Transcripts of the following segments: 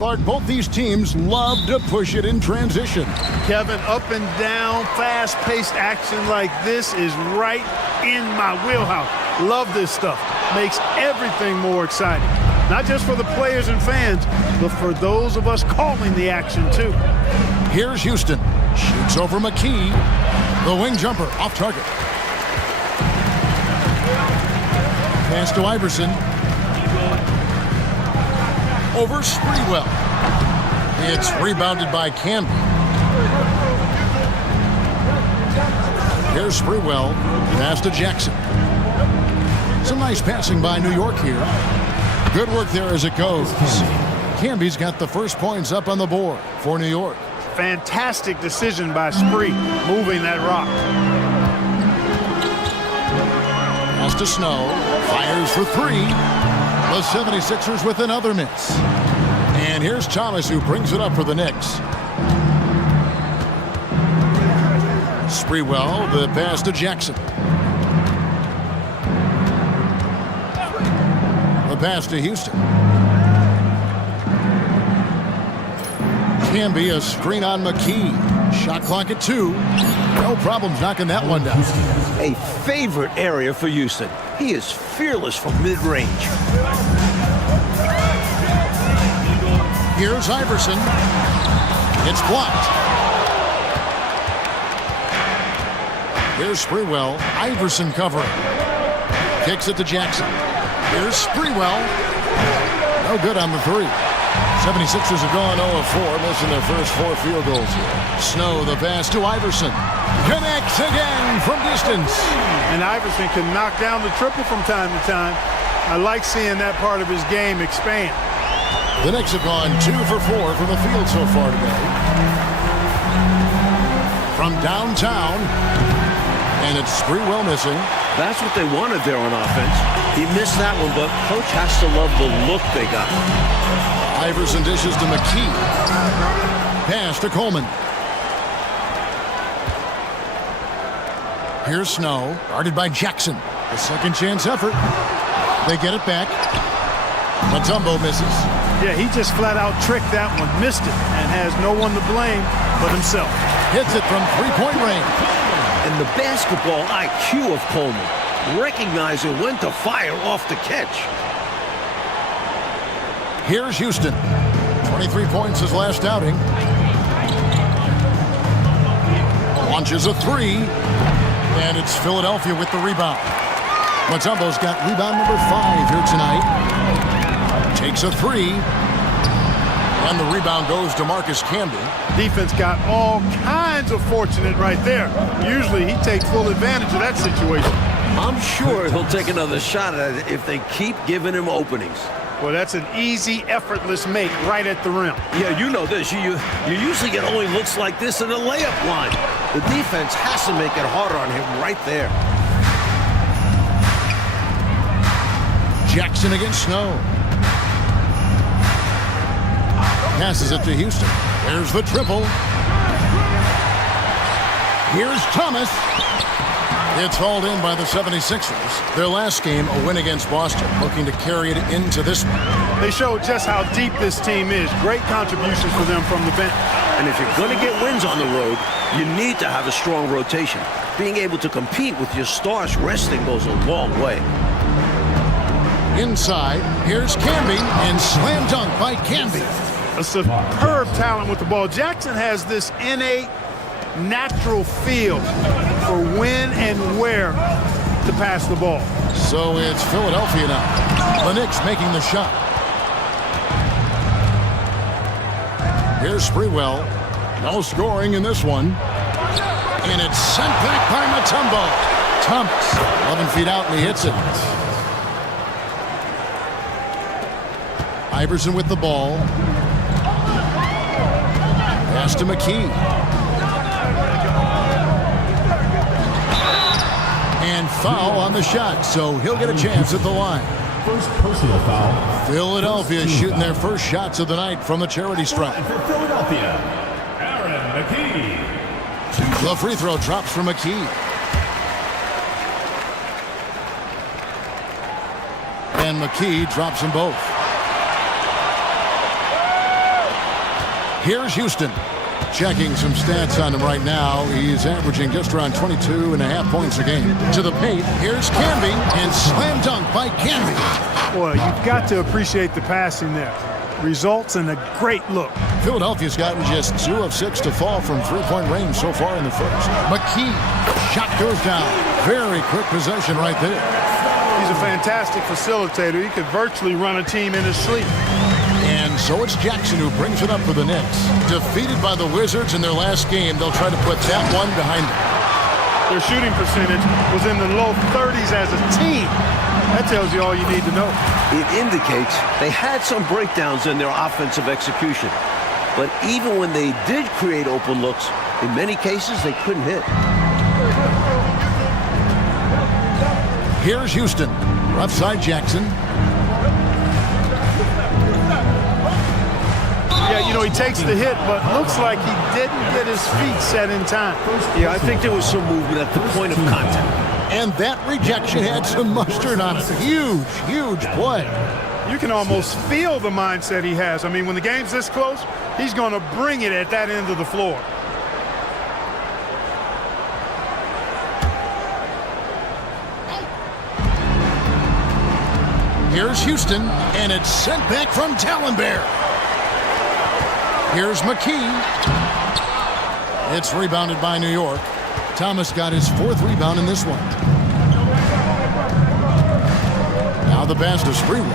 Clark, both these teams love to push it in transition. Kevin, up and down, fast-paced action like this is right in my wheelhouse. Love this stuff. Makes everything more exciting. Not just for the players and fans, but for those of us calling the action, too. Here's Houston. Shoots over McKee. The wing jumper off target. Pass to Iverson. Over Sprewell. It's rebounded by Canby. Here's Sprewell. Pass to Jackson. Some nice passing by New York here. Good work there as it goes. Canby's got the first points up on the board for New York. Fantastic decision by Spree, moving that rock. Pass to Snow. Fires for three. The 76ers with another miss. And here's Thomas, who brings it up for the Knicks. Sprewell, the pass to Jackson. The pass to Houston. Canby, a screen on McKee. Shot clock at 2. No problems knocking that one down. A favorite area for Houston. He is fearless from mid-range. Here's Iverson. It's blocked. Here's Sprewell. Iverson covering. Kicks it to Jackson. Here's Sprewell. No good on the three. 76ers have gone 0 of 4, missing their first 4 field goals here. Snow, the pass to Iverson. Connects again from distance. And Iverson can knock down the triple from time to time. I like seeing that part of his game expand. The Knicks have gone 2 for 4 from the field so far today. From downtown, and it's Sprewell missing. That's what they wanted there on offense. He missed that one, but coach has to love the look they got. Iverson dishes to McKee. Pass to Coleman. Here's Snow, guarded by Jackson. A second chance effort. They get it back. Mutombo misses. Yeah, he just flat out tricked that one, missed it, and has no one to blame but himself. Hits it from three-point range. And the basketball IQ of Coleman, recognizing when to fire off the catch. Here's Houston. 23 points his last outing. Launches a three. And it's Philadelphia with the rebound. Mutombo's got rebound number 5 here tonight. Takes a three. And the rebound goes to Marcus Camby. Defense got all kinds of fortunate right there. Usually he takes full advantage of that situation. I'm sure he'll take another shot at it if they keep giving him openings. Well, that's an easy, effortless make right at the rim. Yeah, you know this. You usually get only looks like this in the layup line. The defense has to make it harder on him right there. Jackson against Snow. Passes it to Houston. There's the triple. Here's Thomas. It's hauled in by the 76ers. Their last game, a win against Boston, looking to carry it into this one. They showed just how deep this team is. Great contributions for them from the bench. And if you're going to get wins on the road, you need to have a strong rotation. Being able to compete with your stars resting goes a long way. Inside, here's Camby, and slam dunk by Camby. A superb talent with the ball. Jackson has this innate, natural feel for when and where to pass the ball. So it's Philadelphia now. The Knicks making the shot. Here's Sprewell. No scoring in this one. And it's sent back by Mutombo. Thomas, 11 feet out, and he hits it. Iverson with the ball. Pass to McKee. And foul on the shot, so he'll get a chance at the line. First personal foul. Philadelphia shooting their first shots of the night from the charity stripe. For Philadelphia, Aaron McKee. The free throw drops for McKee. And McKee drops them both. Here's Houston. Checking some stats on him right now. He's averaging just around 22.5 points a game. To the paint, here's Camby, and slam dunk by Camby. Well, you've got to appreciate the passing there. Results in a great look. Philadelphia's gotten just 2 of 6 to fall from three-point range so far in the first. McKee, shot goes down. Very quick possession right there. He's a fantastic facilitator. He could virtually run a team in his sleep. And so it's Jackson who brings it up for the Knicks. Defeated by the Wizards in their last game, they'll try to put that one behind them. Their shooting percentage was in the low 30s as a team. That tells you all you need to know. It indicates they had some breakdowns in their offensive execution. But even when they did create open looks, in many cases they couldn't hit. Here's Houston. Left side Jackson. Yeah, you know, he takes the hit, but looks like he didn't get his feet set in time. Yeah, I think there was some movement at the point of contact. And that rejection had some mustard on it. Huge, huge play. You can almost feel the mindset he has. I mean, when the game's this close, he's going to bring it at that end of the floor. Here's Houston, and it's sent back from Talonbear. Here's McKee. It's rebounded by New York. Thomas got his 4th rebound in this one. Now the pass to Sprewell.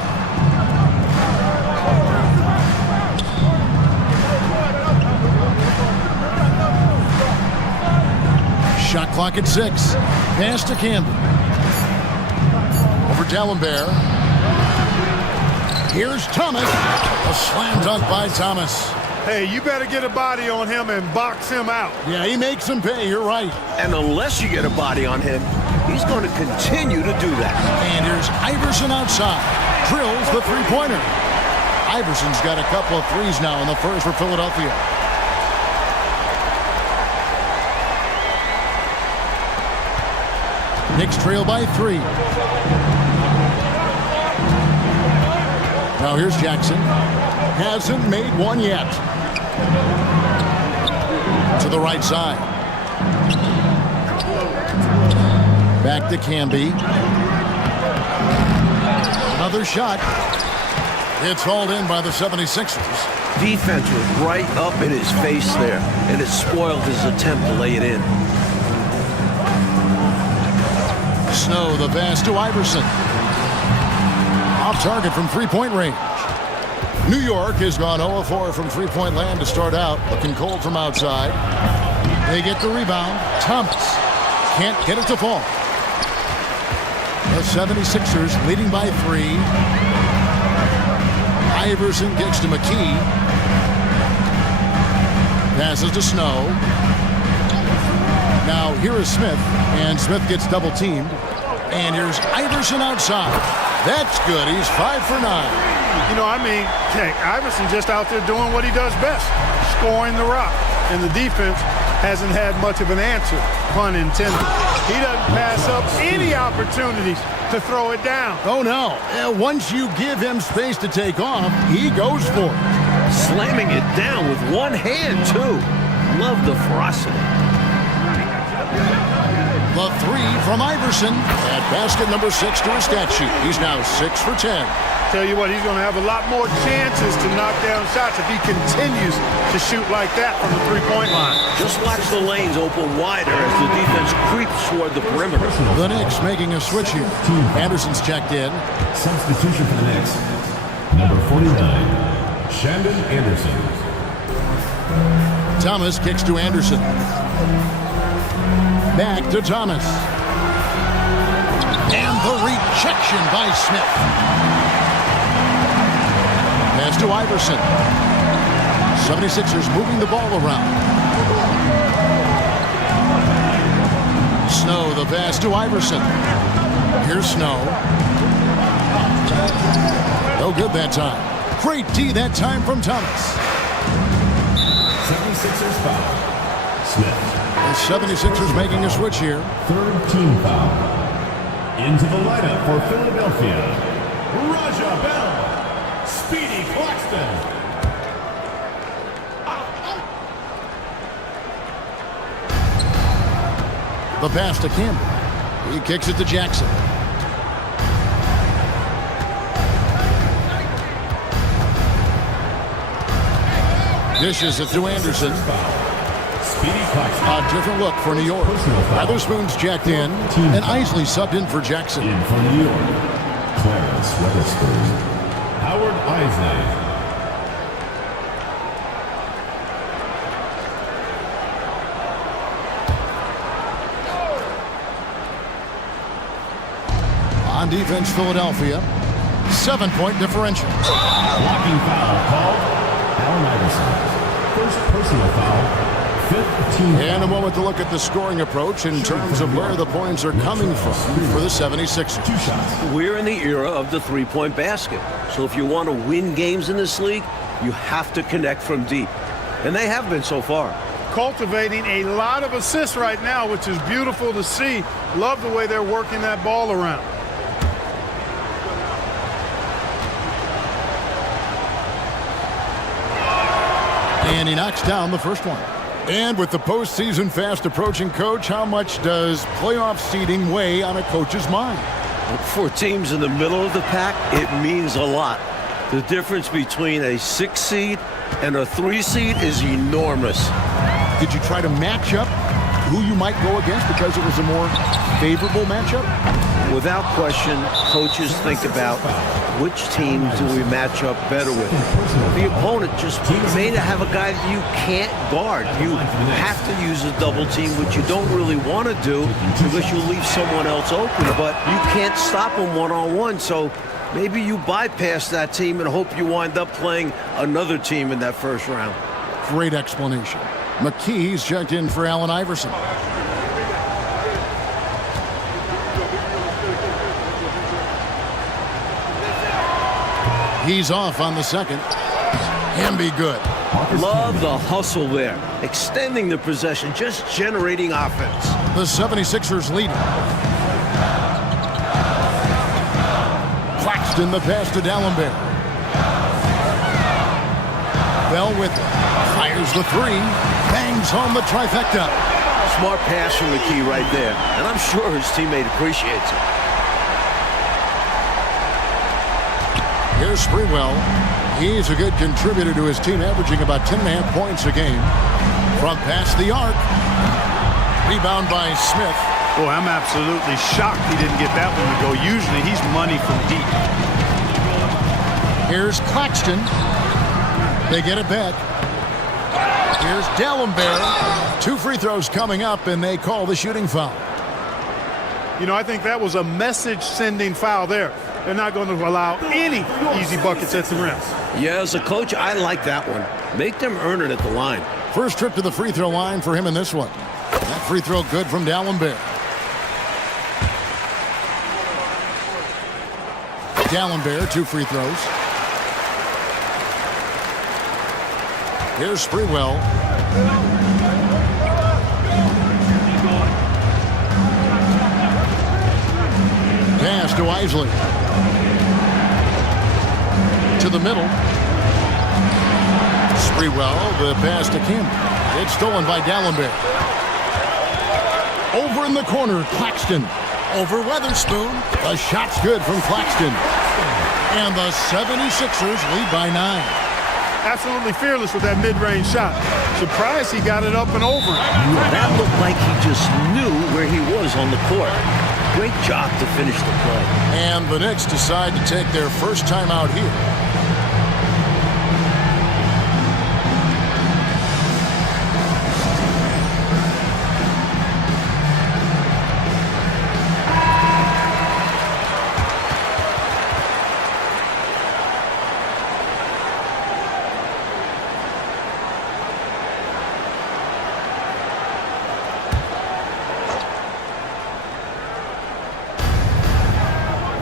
Shot clock at 6. Pass to Campbell. Over Talonbear. Here's Thomas. A slam dunk by Thomas. Hey, you better get a body on him and box him out. Yeah, he makes him pay. You're right. And unless you get a body on him, he's going to continue to do that. And here's Iverson outside. Drills the three-pointer. Iverson's got a couple of threes now in the first for Philadelphia. Knicks trail by 3. Now here's Jackson. Hasn't made one yet. To the right side. Back to Camby. Another shot. It's hauled in by the 76ers. Defense was right up in his face there, and it spoiled his attempt to lay it in. Snow, the pass to Iverson. Off target from three-point range. New York has gone 0-4 from three-point land to start out. Looking cold from outside. They get the rebound. Thomas can't get it to fall. The 76ers leading by 3. Iverson gets to McKee. Passes to Snow. Now here is Smith. And Smith gets double-teamed. And here's Iverson outside. That's good. He's 5 for 9. You know, I mean, heck, Iverson just out there doing what he does best, scoring the rock. And the defense hasn't had much of an answer, pun intended. He doesn't pass up any opportunities to throw it down. Oh, no. Once you give him space to take off, he goes for it. Slamming it down with one hand, too. Love the ferocity. The 3 from Iverson at basket number 6 to his stat sheet. He's now 6 for 10. Tell you what, he's going to have a lot more chances to knock down shots if he continues to shoot like that from the three-point line. Just watch the lanes open wider as the defense creeps toward the perimeter. The Knicks making a switch here. Anderson's checked in. Substitution for the Knicks. Number 49, Shandon Anderson. Thomas kicks to Anderson. Back to Thomas. And the rejection by Smith. Pass to Iverson. 76ers moving the ball around. Snow, the pass to Iverson. Here's Snow. No good that time. Great D that time from Thomas. 76ers foul. Smith. The 76ers making a switch here. 3rd team foul. Into the lineup for Philadelphia, Raja Bell, Speedy Claxton. The pass to Campbell. He kicks it to Jackson. Dishes it to Anderson. A different look for New York. Weatherspoon's checked in, and Isley subbed in for Jackson. In for New York, Clarence Weatherspoon. Howard Isley. On defense, Philadelphia. 7-point differential. Blocking foul called. Allen Iverson. First personal foul. Fifth team And a moment to look at the scoring approach in terms of where the points are coming from for the 76ers. 2 shots. We're in the era of the three-point basket. So if you want to win games in this league, you have to connect from deep. And they have been so far. Cultivating a lot of assists right now, which is beautiful to see. Love the way they're working that ball around. And he knocks down the first one. And with the postseason fast approaching, Coach, how much does playoff seeding weigh on a coach's mind? For teams in the middle of the pack, it means a lot. The difference between a 6 seed and a 3 seed is enormous. Did you try to match up who you might go against because it was a more favorable matchup? Without question, coaches think about which team do we match up better with. The opponent just may have a guy that you can't guard. You have to use a double team, which you don't really want to do because you leave someone else open, but you can't stop them one-on-one, so maybe you bypass that team and hope you wind up playing another team in that first round. Great explanation. McKee's checked in for Allen Iverson. He's off on the second. Can be good. Love the hustle there. Extending the possession, just generating offense. The 76ers lead. Claxton the pass to D'Alembert. Bell with it. Fires the three. Bangs home the trifecta. Smart pass from McKee right there. And I'm sure his teammate appreciates it. Here's Sprewell. He's a good contributor to his team, averaging about 10.5 points a game. From past the arc. Rebound by Smith. Boy, I'm absolutely shocked he didn't get that one to go. Usually he's money from deep. Here's Claxton. They get it back. Here's D'Alembert. 2 free throws coming up, and they call the shooting foul. You know, I think that was a message-sending foul there. They're not going to allow any easy buckets at the rim. Yeah, as a coach, I like that one. Make them earn it at the line. First trip to the free throw line for him in this one. That free throw good from D'Alembert. D'Alembert, 2 free throws. Here's Sprewell. Pass to Isley. To the middle. Sprewell, the pass to Campbell. It's stolen by D'Alembert. Over in the corner, Claxton. Over Weatherspoon. The shot's good from Claxton. And the 76ers lead by 9. Absolutely fearless with that mid-range shot. Surprised he got it up and over. That looked like he just knew where he was on the court. Great job to finish the play. And the Knicks decide to take their first time out here.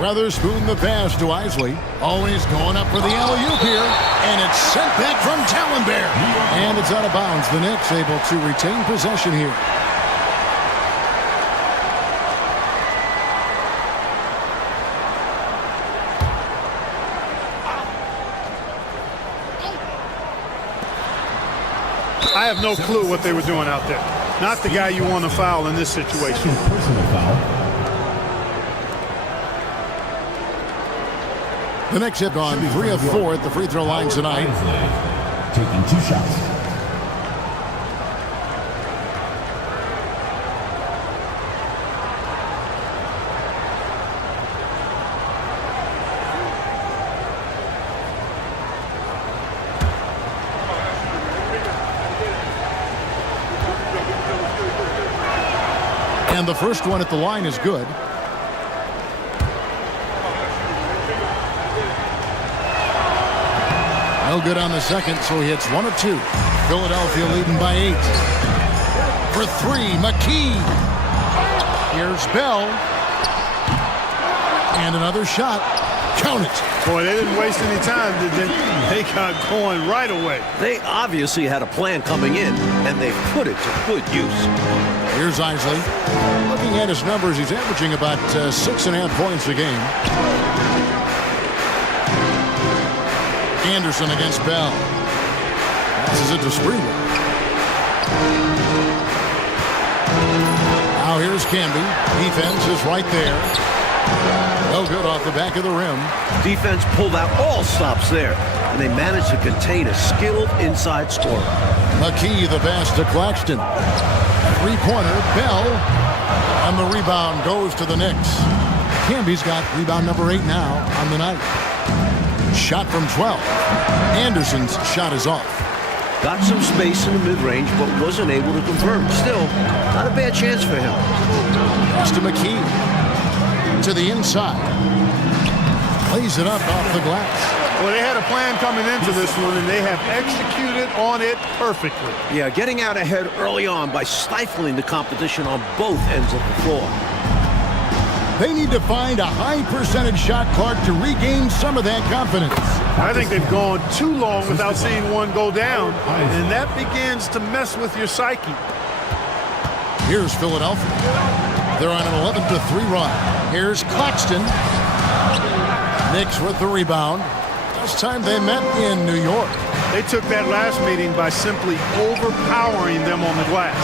Weatherspoon the pass to Isley. Always going up for the alley-oop here. And it's sent back from D'Alembert. And it's out of bounds. The Knicks able to retain possession here. I have no clue what they were doing out there. Not the guy you want to foul in this situation. Personal foul. The Knicks have gone 3 of 4 at the free throw line tonight. Taking 2 shots. And the first one at the line is good. No good on the second, so he hits 1 of 2. Philadelphia leading by 8. For 3, McKee. Here's Bell. And another shot. Count it. Boy, they didn't waste any time, did they? They got going right away. They obviously had a plan coming in, and they put it to good use. Here's Isley. Looking at his numbers, he's averaging about 6.5 points a game. Anderson against Bell. Passes it to Springer. Now here's Camby. Defense is right there. No good off the back of the rim. Defense pulled out all stops there, and they managed to contain a skilled inside scorer. McKee the pass to Claxton. Three-pointer, Bell. And the rebound goes to the Knicks. Camby's got rebound number 8 now on the night. Shot from 12. Anderson's shot is off. Got some space in the mid-range, but wasn't able to convert. Still, not a bad chance for him. Pass to McKee. To the inside. Lays it up off the glass. Well, they had a plan coming into this one, and they have executed on it perfectly. Yeah, getting out ahead early on by stifling the competition on both ends of the floor. They need to find a high-percentage shot, Clark, to regain some of that confidence. I think they've gone too long without seeing one go down, and that begins to mess with your psyche. Here's Philadelphia. They're on an 11-3 run. Here's Claxton. Knicks with the rebound. Last time they met in New York. They took that last meeting by simply overpowering them on the glass.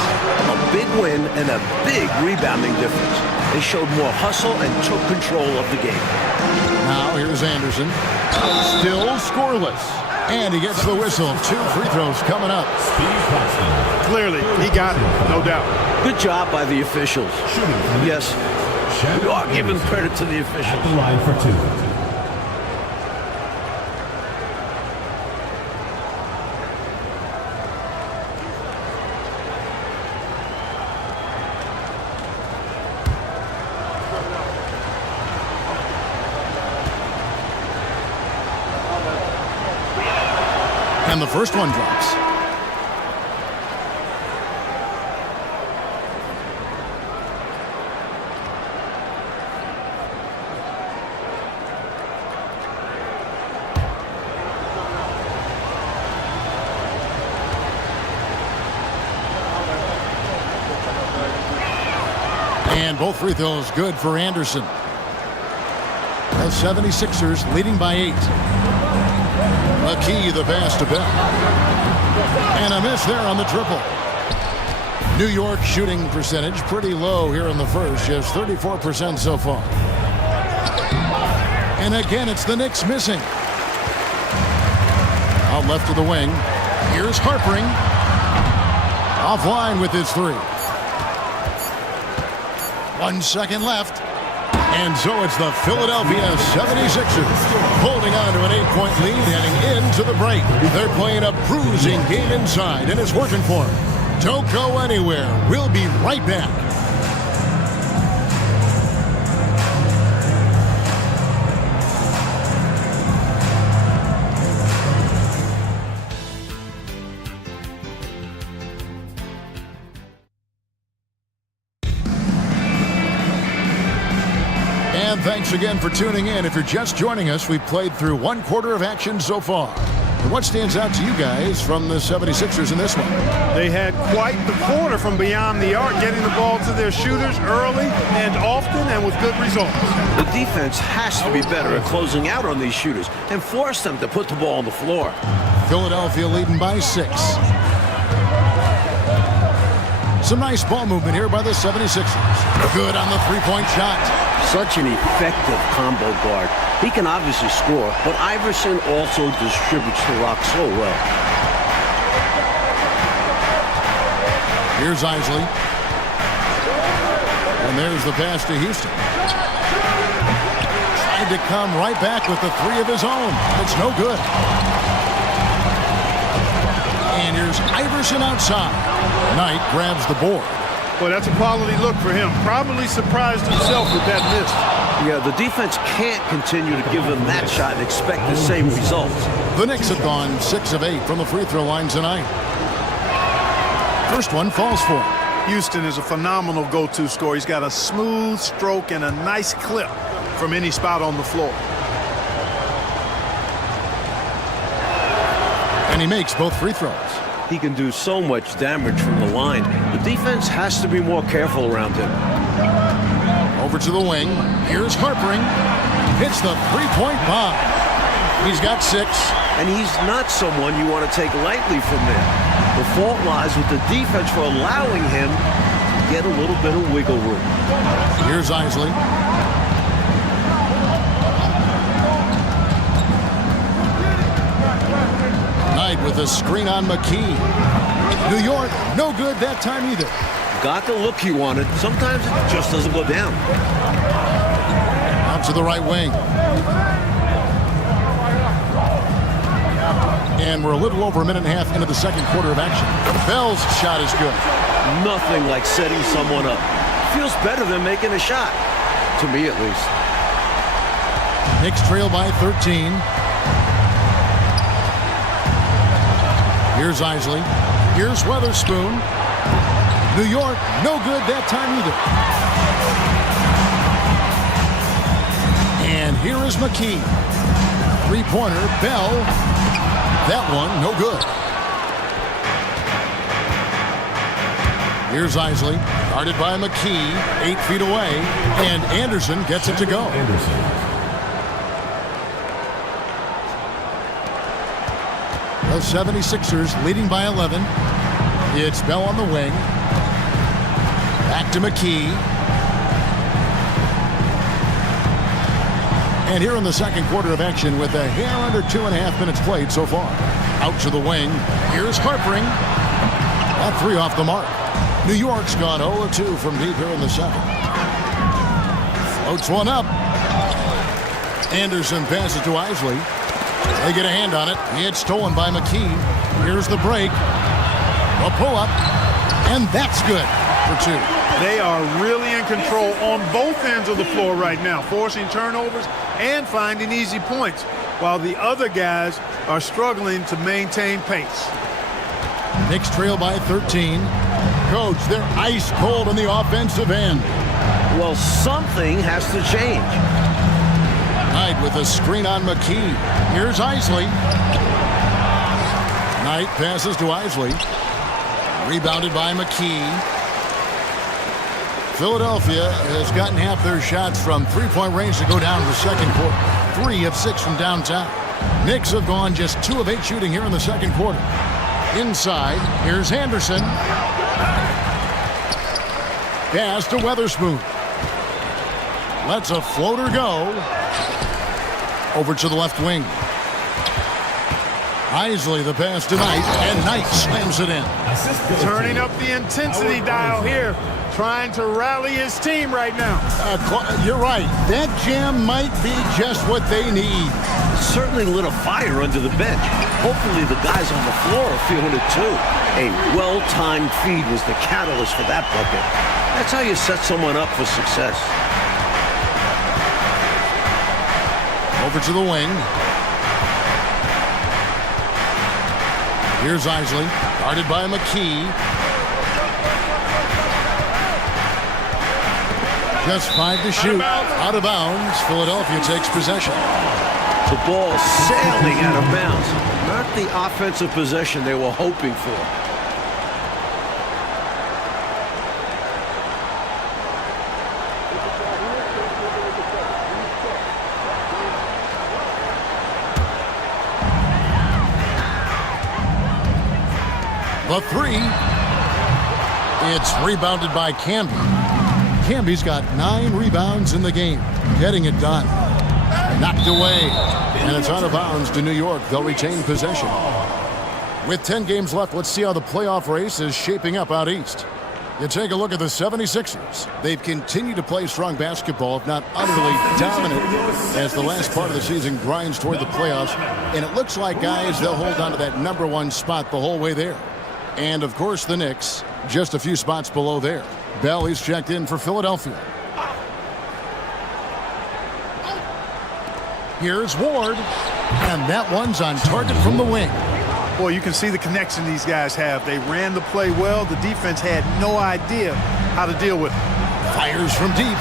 A big win and a big rebounding difference. They showed more hustle and took control of the game. Now here's Anderson. Still scoreless. And he gets the whistle. 2 free throws coming up. Clearly, he got it, no doubt. Good job by the officials. Yes, we are giving credit to the officials. At the line for 2. And the first one drops. And both free throws good for Anderson. The 76ers leading by 8. McKee the pass to Bell. And a miss there on the triple. New York shooting percentage pretty low here in the first. Just 34% so far. And again, it's the Knicks missing. Out left of the wing. Here's Harpering. Offline with his 3. 1 second left. And so it's the Philadelphia 76ers holding on to an 8-point lead heading into the break. They're playing a bruising game inside, and it's working for them. Don't go anywhere. We'll be right back. And thanks again for tuning in. If you're just joining us, we've played through 1 quarter of action so far. And what stands out to you guys from the 76ers in this one? They had quite the quarter from beyond the arc, getting the ball to their shooters early and often and with good results. The defense has to be better at closing out on these shooters and force them to put the ball on the floor. Philadelphia leading by 6. Some nice ball movement here by the 76ers. Good on the three-point shot. Such an effective combo guard. He can obviously score, but Iverson also distributes the rock so well. Here's Isley. And there's the pass to Houston. Tried to come right back with the three of his own. It's no good. And here's Iverson outside. Knight grabs the board. Well, that's a quality look for him. Probably surprised himself with that miss. Yeah, the defense can't continue to give him that shot and expect the same results. The Knicks have gone 6 of 8 from the free throw line tonight. First one falls for him. Houston is a phenomenal go-to scorer. He's got a smooth stroke and a nice clip from any spot on the floor. And he makes both free throws. He can do so much damage from the line. The defense has to be more careful around him. Over to the wing. Here's Harpering. Hits the three-point bomb. He's got 6. And he's not someone you want to take lightly from there. The fault lies with the defense for allowing him to get a little bit of wiggle room. Here's Isley. Knight with a screen on McKee. New York, no good that time either. Got the look he wanted. Sometimes it just doesn't go down. Out to the right wing. And we're a little over a minute and a half into the second quarter of action. Bell's shot is good. Nothing like setting someone up. Feels better than making a shot. To me, at least. Knicks trail by 13. Here's Isley. Here's Weatherspoon. New York, no good that time either. And here is McKee. Three-pointer, Bell. That one, no good. Here's Isley, guarded by McKee, 8 feet away, and Anderson gets it to go. The 76ers leading by 11. It's Bell on the wing. Back to McKee. And here in the second quarter of action with a hair under 2.5 minutes played so far. Out to the wing. Here's Harpering. That three off the mark. New York's gone 0-2 from deep here in the second. Floats one up. Anderson passes to Isley. They get a hand on it. It's stolen by McKee. Here's the break. A pull-up. And that's good for 2. They are really in control on both ends of the floor right now, forcing turnovers and finding easy points, while the other guys are struggling to maintain pace. Knicks trail by 13. Coach, they're ice cold on the offensive end. Well, something has to change. Knight with a screen on McKee. Here's Isley. Knight passes to Isley. Rebounded by McKee. Philadelphia has gotten half their shots from three-point range to go down to the second quarter. 3 of 6 from downtown. Knicks have gone just 2 of 8 shooting here in the second quarter. Inside, here's Anderson. Pass to Weatherspoon. Lets a floater go. Over to the left wing. Isley the pass to Knight, and Knight slams it in. Turning up the intensity dial here, trying to rally his team right now. You're right. That jam might be just what they need. Certainly lit a fire under the bench. Hopefully the guys on the floor are feeling it too. A well-timed feed was the catalyst for that bucket. That's how you set someone up for success. Over to the wing. Here's Isley, guarded by McKee. Just 5 to shoot. Out of bounds. Philadelphia takes possession. The ball sailing out of bounds. Not the offensive possession they were hoping for. The three. It's rebounded by Camby. Camby's got 9 rebounds in the game, getting it done. Knocked away, and it's out of bounds to New York. They'll retain possession. With 10 games left, let's see how the playoff race is shaping up out east. You take a look at the 76ers. They've continued to play strong basketball, if not utterly dominant, as the last part of the season grinds toward the playoffs. And it looks like, guys, they'll hold on to that #1 spot the whole way there. And, of course, the Knicks, just a few spots below there. Bell, he's checked in for Philadelphia. Here's Ward, and that one's on target from the wing. Boy, you can see the connection these guys have. They ran the play well. The defense had no idea how to deal with it. Fires from deep.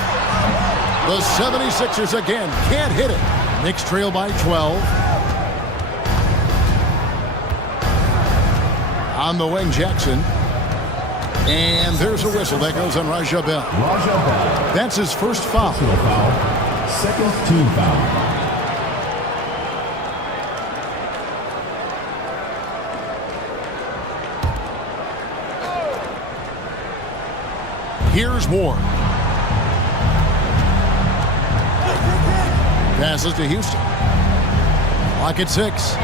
The 76ers again can't hit it. Knicks trail by 12. On the wing, Jackson. And there's a whistle that goes on Raja Bell. That's his first foul. Second team foul. Here's Ward. Passes to Houston. Clock at 6.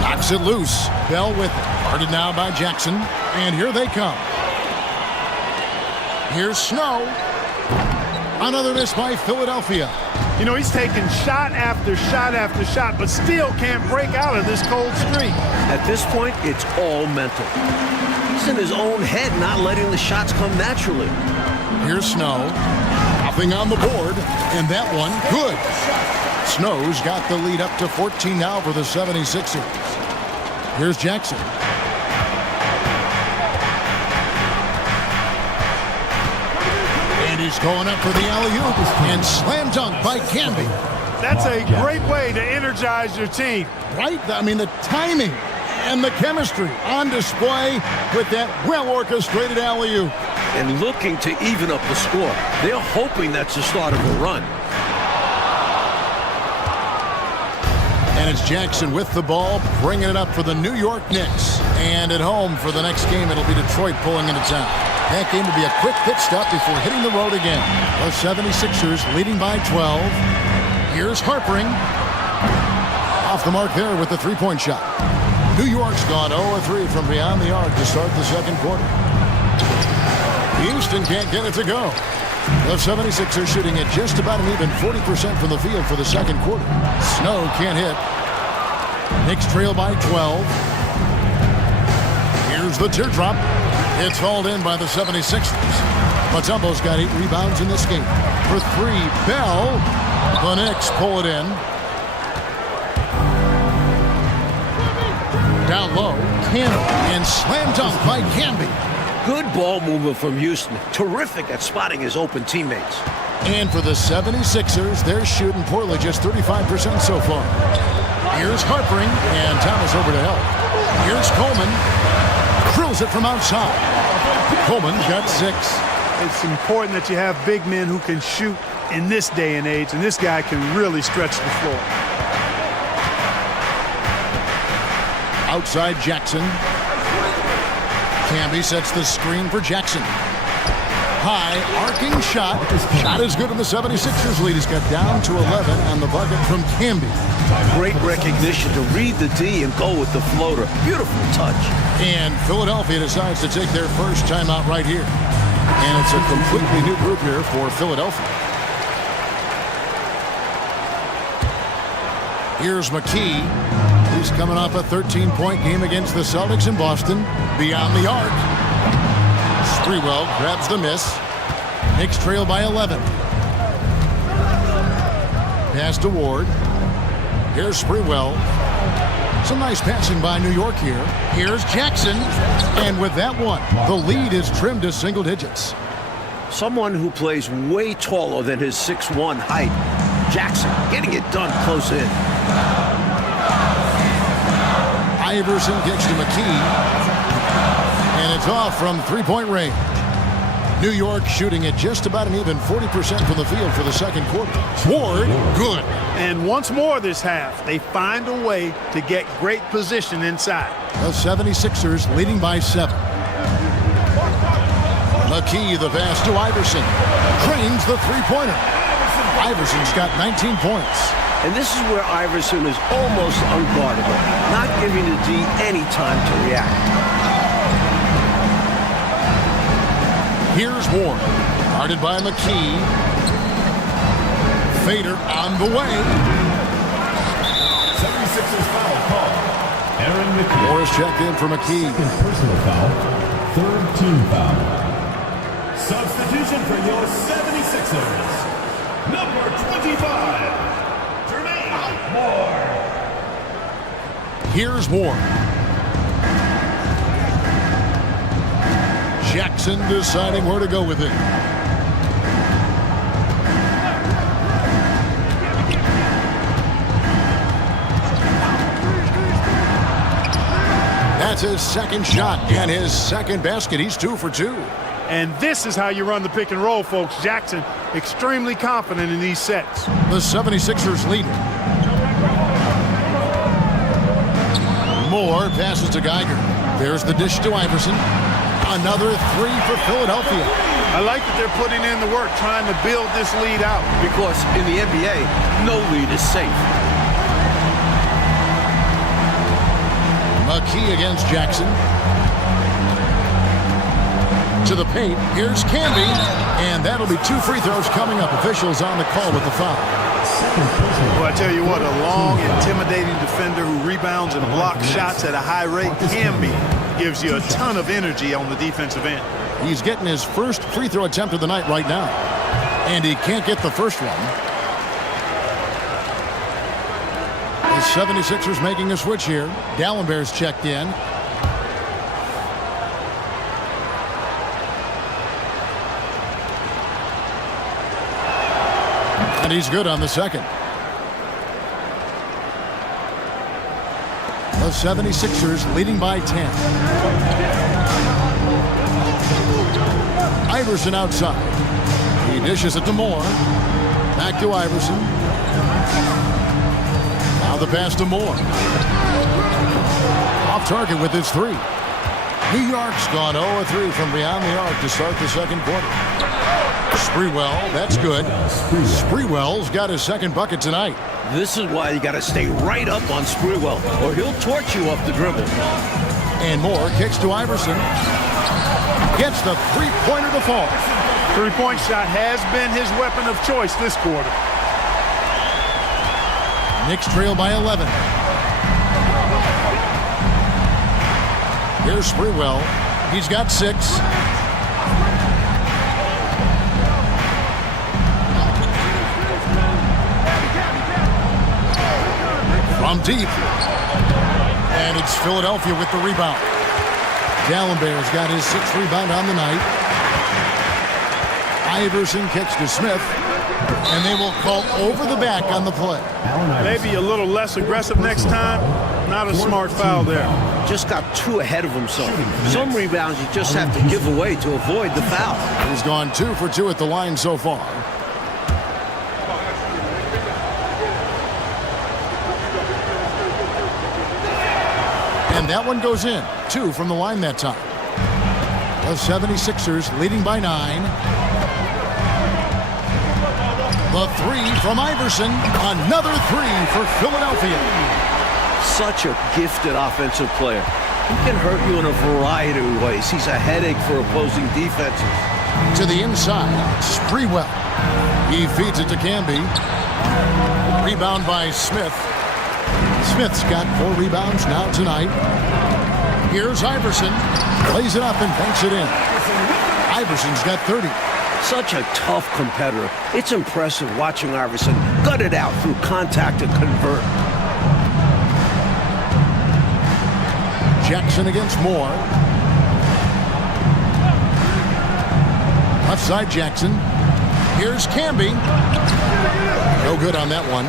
Knocks it loose. Bell with it. Guarded now by Jackson. And here they come. Here's Snow. Another miss by Philadelphia. You know, he's taking shot after shot after shot, but still can't break out of this cold streak. At this point, it's all mental. He's in his own head, not letting the shots come naturally. Here's Snow. Nothing on the board. And that one, good. Snow's got the lead up to 14 now for the 76ers. Here's Jackson. And he's going up for the alley-oop. And slam dunk by Camby. That's a great way to energize your team. Right? I mean, the timing and the chemistry on display with that well-orchestrated alley-oop. And looking to even up the score. They're hoping that's the start of a run. And it's Jackson with the ball, bringing it up for the New York Knicks. And at home for the next game, it'll be Detroit pulling into town. That game will be a quick pit stop before hitting the road again. The 76ers leading by 12. Here's Harpering. Off the mark there with the three-point shot. New York's gone 0-3 from beyond the arc to start the second quarter. Houston can't get it to go. The 76ers shooting at just about an even 40% from the field for the second quarter. Snow can't hit. Knicks trail by 12. Here's the teardrop. It's hauled in by the 76ers. Mutombo's got 8 rebounds in this game. For 3, Bell. The Knicks pull it in. Down low, Camby, and slam dunk by Camby. Good ball movement from Houston. Terrific at spotting his open teammates. And for the 76ers, they're shooting poorly, just 35% so far. Here's Harpering, and Thomas over to help. Here's Coleman. Drills it from outside. Coleman's got 6. It's important that you have big men who can shoot in this day and age, and this guy can really stretch the floor. Outside Jackson. Camby sets the screen for Jackson. High, arcing shot. Shot is good in the 76ers lead. He's got down to 11 on the bucket from Camby. Great recognition to read the D and go with the floater. Beautiful touch. And Philadelphia decides to take their first timeout right here. And it's a completely new group here for Philadelphia. Here's McKee. He's coming off a 13-point game against the Celtics in Boston. Beyond the arc. Sprewell grabs the miss. Knicks trail by 11. Pass to Ward. Here's Sprewell. Some nice passing by New York here. Here's Jackson. And with that one, the lead is trimmed to single digits. Someone who plays way taller than his 6'1" height. Jackson getting it done close in. Iverson gets to McKee. And it's off from three-point range. New York shooting at just about an even 40% from the field for the second quarter. Ward, good. And once more this half, they find a way to get great position inside. The 76ers leading by 7. McKee, the pass to Iverson. Drains the three-pointer. Iverson's got 19 points. And this is where Iverson is almost unguardable, not giving the D any time to react. Here's Ward, guarded by McKee. Fader on the way. 76ers foul call. Aaron McKee. Morris checked in for McKee. Second personal foul. Third team foul. Substitution for your 76ers. Number 25, Jermaine Moore. Here's Ward. Jackson deciding where to go with it. That's his second shot and his second basket. He's 2 for 2. And this is how you run the pick and roll, folks. Jackson extremely confident in these sets. The 76ers lead. Moore passes to Geiger. There's the dish to Iverson. Another 3 for Philadelphia. I like that they're putting in the work, trying to build this lead out. Because in the NBA, no lead is safe. McKee against Jackson. To the paint. Here's Canby. And that'll be 2 free throws coming up. Officials on the call with the foul. Well, I tell you what, a long, intimidating defender who rebounds and blocks shots at a high rate can be. Gives you a ton of energy on the defensive end. He's getting his first free throw attempt of the night right now. And he can't get the first one. The 76ers making a switch here. Dallenberg's checked in. And he's good on the second. The 76ers leading by 10. Iverson outside. He dishes it to Moore. Back to Iverson. Now the pass to Moore. Off target with his 3. New York's gone 0-3 from beyond the arc to start the second quarter. Sprewell, that's good. Sprewell's got his second bucket tonight. This is why you got to stay right up on Sprewell, or he'll torch you off the dribble. And Moore kicks to Iverson. Gets the three-pointer to fall. Three-point shot has been his weapon of choice this quarter. Knicks trail by 11. Here's Sprewell. He's got 6. From deep. And it's Philadelphia with the rebound. Dallenberg's got his 6th rebound on the night. Iverson kicks to Smith. And they will call over the back on the play. Maybe a little less aggressive next time. Not a smart foul there. Just got too ahead of himself. Some rebounds you just have to give away to avoid the foul. He's gone 2 for 2 at the line so far. And that one goes in. 2 from the line that time. The 76ers leading by 9. The 3 from Iverson. Another 3 for Philadelphia. Such a gifted offensive player. He can hurt you in a variety of ways. He's a headache for opposing defenses. To the inside, Sprewell. He feeds it to Canby. Rebound by Smith. Smith's got 4 rebounds now tonight. Here's Iverson. Plays it up and banks it in. Iverson's got 30. Such a tough competitor. It's impressive watching Iverson gut it out through contact and convert. Jackson against Moore. Left side Jackson. Here's Canby. No good on that one.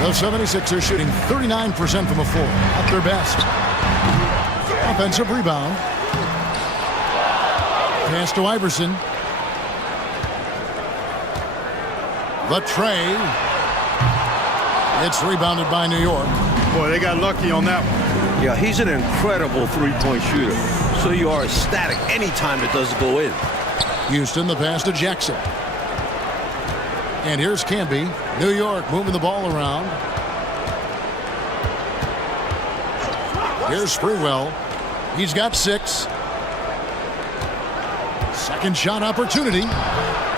The 76ers shooting 39% from the floor. At their best. Offensive rebound. Pass to Iverson. The tray. It's rebounded by New York. Boy, they got lucky on that one. Yeah, he's an incredible three-point shooter. So you are ecstatic anytime it doesn't go in. Houston, the pass to Jackson. And here's Camby. New York moving the ball around. Here's Sprewell. He's got 6. Second shot opportunity.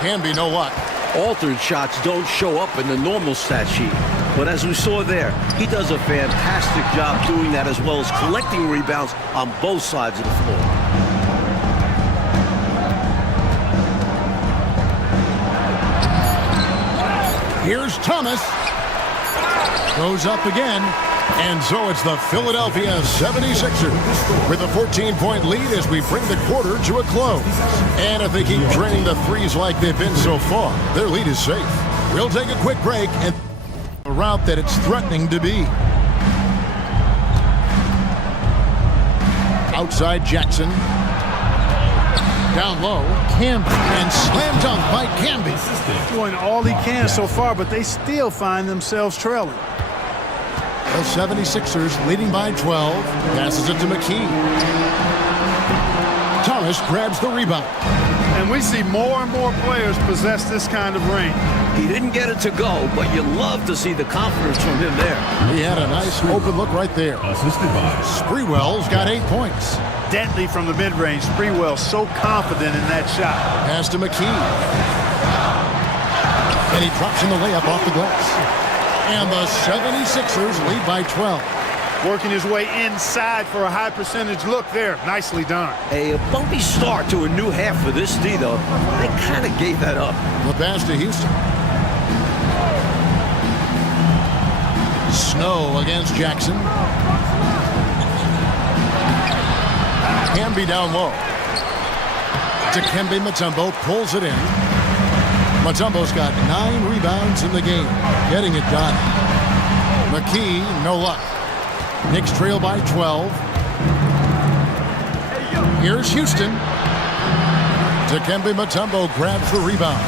Camby, no luck. Altered shots don't show up in the normal stat sheet. But as we saw there, he does a fantastic job doing that, as well as collecting rebounds on both sides of the floor. Here's Thomas. Goes up again. And so it's the Philadelphia 76ers with a 14-point lead as we bring the quarter to a close. And if they keep draining the threes like they've been so far, their lead is safe. We'll take a quick break and the route that it's threatening to be. Outside Jackson. Down low, Camby, and slam dunk by Camby. Doing all he can so far, but they still find themselves trailing. The 76ers leading by 12. Passes it to McKee. Thomas grabs the rebound. And we see more and more players possess this kind of range. He didn't get it to go, but you love to see the confidence from him there. He had a nice open look right there. Assisted by Sprewell's got 8 points. Deadly from the mid-range. Sprewell so confident in that shot. Pass to McKee. And he drops in the layup off the glass. And the 76ers lead by 12. Working his way inside for a high percentage look there. Nicely done. A bumpy start to a new half for this D, though. They kind of gave that up. The pass to Houston. Snow against Jackson. Camby down low. Dikembe Mutombo pulls it in. Mutombo's got 9 rebounds in the game. Getting it done. McKee, no luck. Knicks trail by 12. Here's Houston. Dikembe Mutombo grabs the rebound.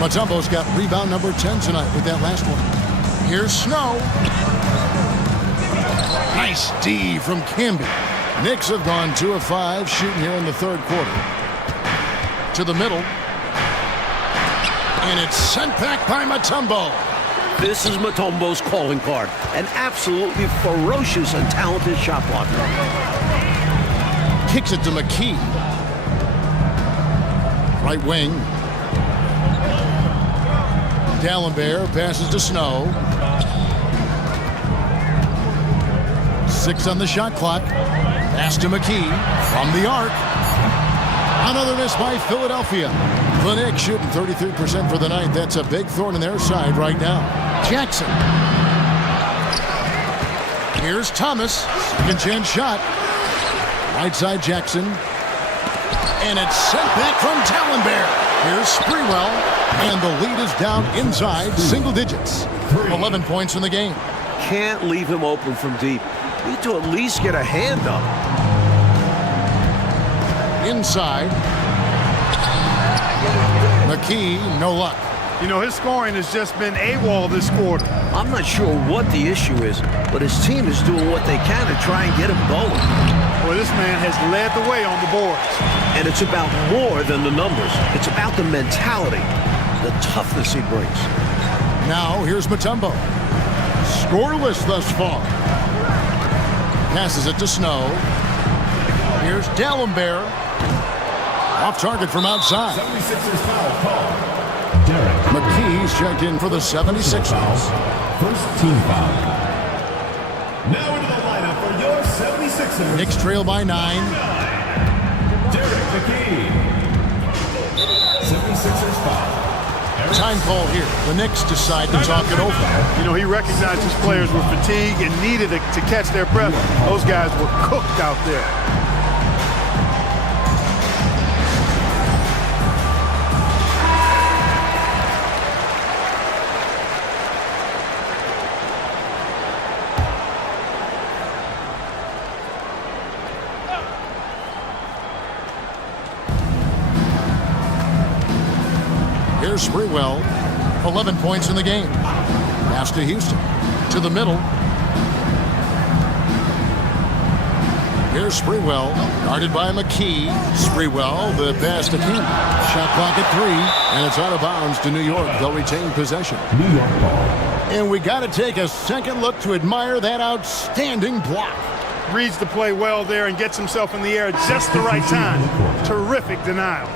Mutombo's got rebound number 10 tonight with that last one. Here's Snow. Nice D from Camby. Knicks have gone 2 of 5 shooting here in the third quarter. To the middle. And it's sent back by Mutombo. This is Mutombo's calling card. An absolutely ferocious and talented shot blocker. Kicks it to McKee. Right wing. Dallenberg passes to Snow. 6 on the shot clock. Pass to McKee from the arc. Another miss by Philadelphia. The Knicks shooting 33% for the night. That's a big thorn in their side right now. Jackson. Here's Thomas. Second chance shot. Right side Jackson. And it's sent back from Dallenberg. Here's Sprewell. And the lead is down inside single digits. 11 points in the game. Can't leave him open from deep. Need to at least get a hand up. Inside. McKee, no luck. You know, his scoring has just been AWOL this quarter. I'm not sure what the issue is, but his team is doing what they can to try and get him going. Well, this man has led the way on the boards. And it's about more than the numbers. It's about the mentality, the toughness he brings. Now, here's Mutombo. Scoreless thus far. Passes it to Snow. Here's Dallenberg. Off target from outside. 76ers foul call. Derek McKee's checked in for the 76ers. First team foul. Now into the lineup for your 76ers. Knicks trail by 9. Derek McKee. 76ers foul. Time call here. The Knicks decide to talk it over. You know, he recognized his players were fatigued and needed to catch their breath. Those guys were cooked out there. Here's Sprewell. 11 points in the game. Pass to Houston. To the middle. Here's Sprewell. Guarded by McKee. Sprewell, the pass to King. Shot clock at 3. And it's out of bounds to New York. They'll retain possession. New York ball. And we got to take a second look to admire that outstanding block. Reads the play well there and gets himself in the air at just the right time. Terrific denial.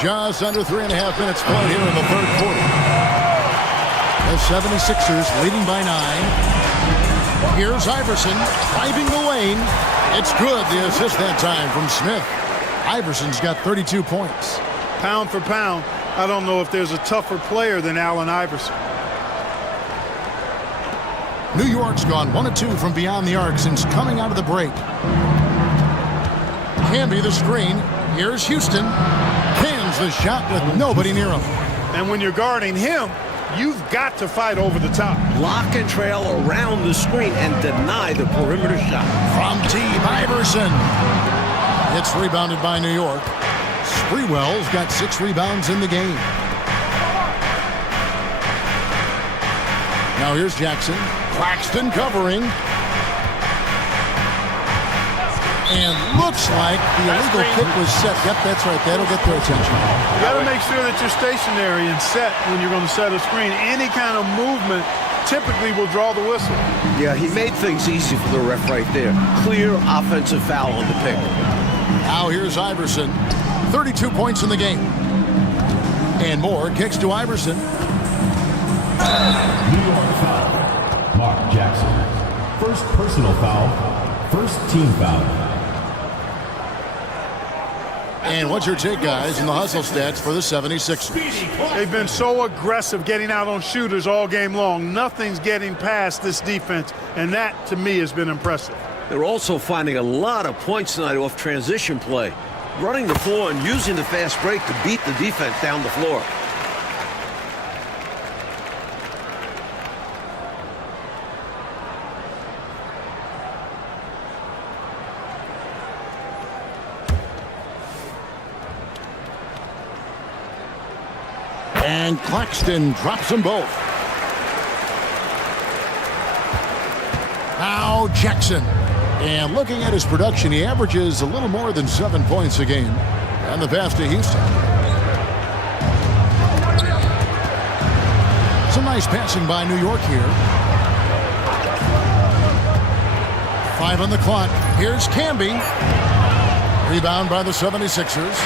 Just under 3.5 minutes played here in the third quarter. The 76ers leading by 9. Here's Iverson driving the lane. It's good. The assist that time from Smith. Iverson's got 32 points. Pound for pound, I don't know if there's a tougher player than Allen Iverson. New York's gone 1 of 2 from beyond the arc since coming out of the break. Camby the screen. Here's Houston. Cans the shot with nobody near him. And when you're guarding him, you've got to fight over the top. Lock and trail around the screen and deny the perimeter shot. From Team Iverson. It's rebounded by New York. Sprewell's got 6 rebounds in the game. Now here's Jackson. Claxton covering. And looks like the illegal kick was set. Yep, that's right. That'll get their attention. You got to make sure that you're stationary and set when you're going to set a screen. Any kind of movement typically will draw the whistle. Yeah, he made things easy for the ref right there. Clear offensive foul on the pick. Now here's Iverson. 32 points in the game. And more kicks to Iverson. New York foul. Mark Jackson. First personal foul. First team foul. And what's your take, guys, in the hustle stats for the 76ers? They've been so aggressive getting out on shooters all game long. Nothing's getting past this defense, and that, to me, has been impressive. They're also finding a lot of points tonight off transition play. Running the floor and using the fast break to beat the defense down the floor. And Claxton drops them both. Now Jackson. And looking at his production, he averages a little more than 7 points a game. And the pass to Houston. Some nice passing by New York here. 5 on the clock. Here's Camby. Rebound by the 76ers.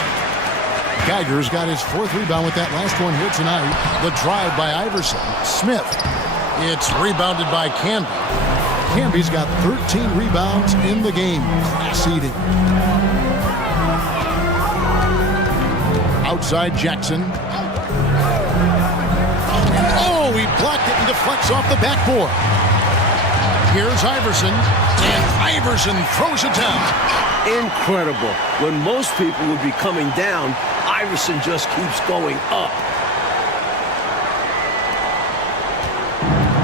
Geiger's got his 4th rebound with that last one here tonight. The drive by Iverson. Smith. It's rebounded by Camby. Camby's got 13 rebounds in the game. Class eating. Outside Jackson. Oh, he blocked it and deflects off the backboard. Here's Iverson. And Iverson throws it down. Incredible. When most people would be coming down, Iverson just keeps going up.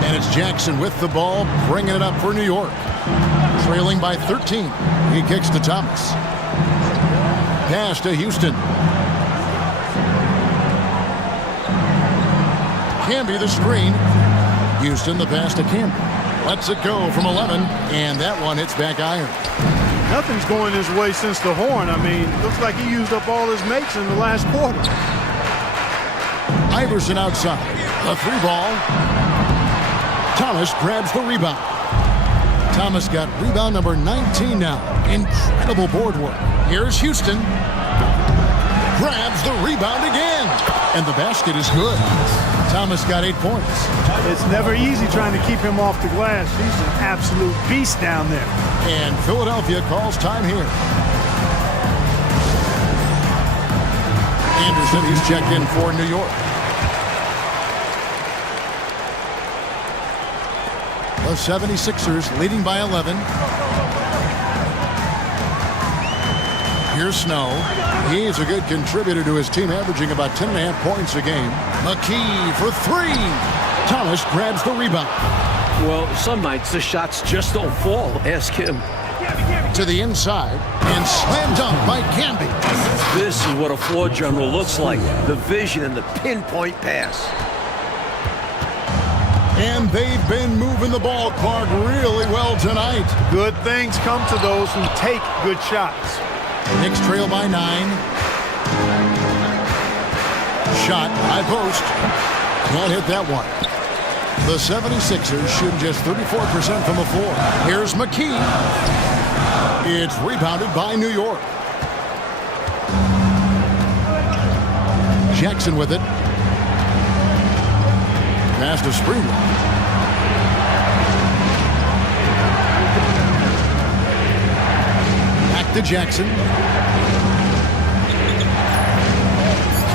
And it's Jackson with the ball, bringing it up for New York. Trailing by 13. He kicks to Thomas. Pass to Houston. Camby the screen. Houston the pass to Camby. Lets it go from 11, and that one hits back iron. Nothing's going his way since the horn. I mean, looks like he used up all his mates in the last quarter. Iverson outside. The 3-ball. Thomas grabs the rebound. Thomas got rebound number 19 now. Incredible board work. Here's Houston. Grabs the rebound again. And the basket is good. Thomas got 8 points. It's never easy trying to keep him off the glass. He's an absolute beast down there. And Philadelphia calls time here. Anderson, he's checked in for New York. The 76ers leading by 11. Here's Snow. He's a good contributor to his team, averaging about 10.5 points a game. McKee for 3. Thomas grabs the rebound. Well, some nights the shots just don't fall. Ask him. To the inside and slam dunk by Camby. This is what a floor general looks like. The vision and the pinpoint pass. And they've been moving the ballpark really well tonight. Good things come to those who take good shots. Knicks trail by 9. Shot, high post. Can't hit that one. The 76ers shooting just 34% from the floor. Here's McKee. It's rebounded by New York. Jackson with it. Pass to Sprewell. Back to Jackson.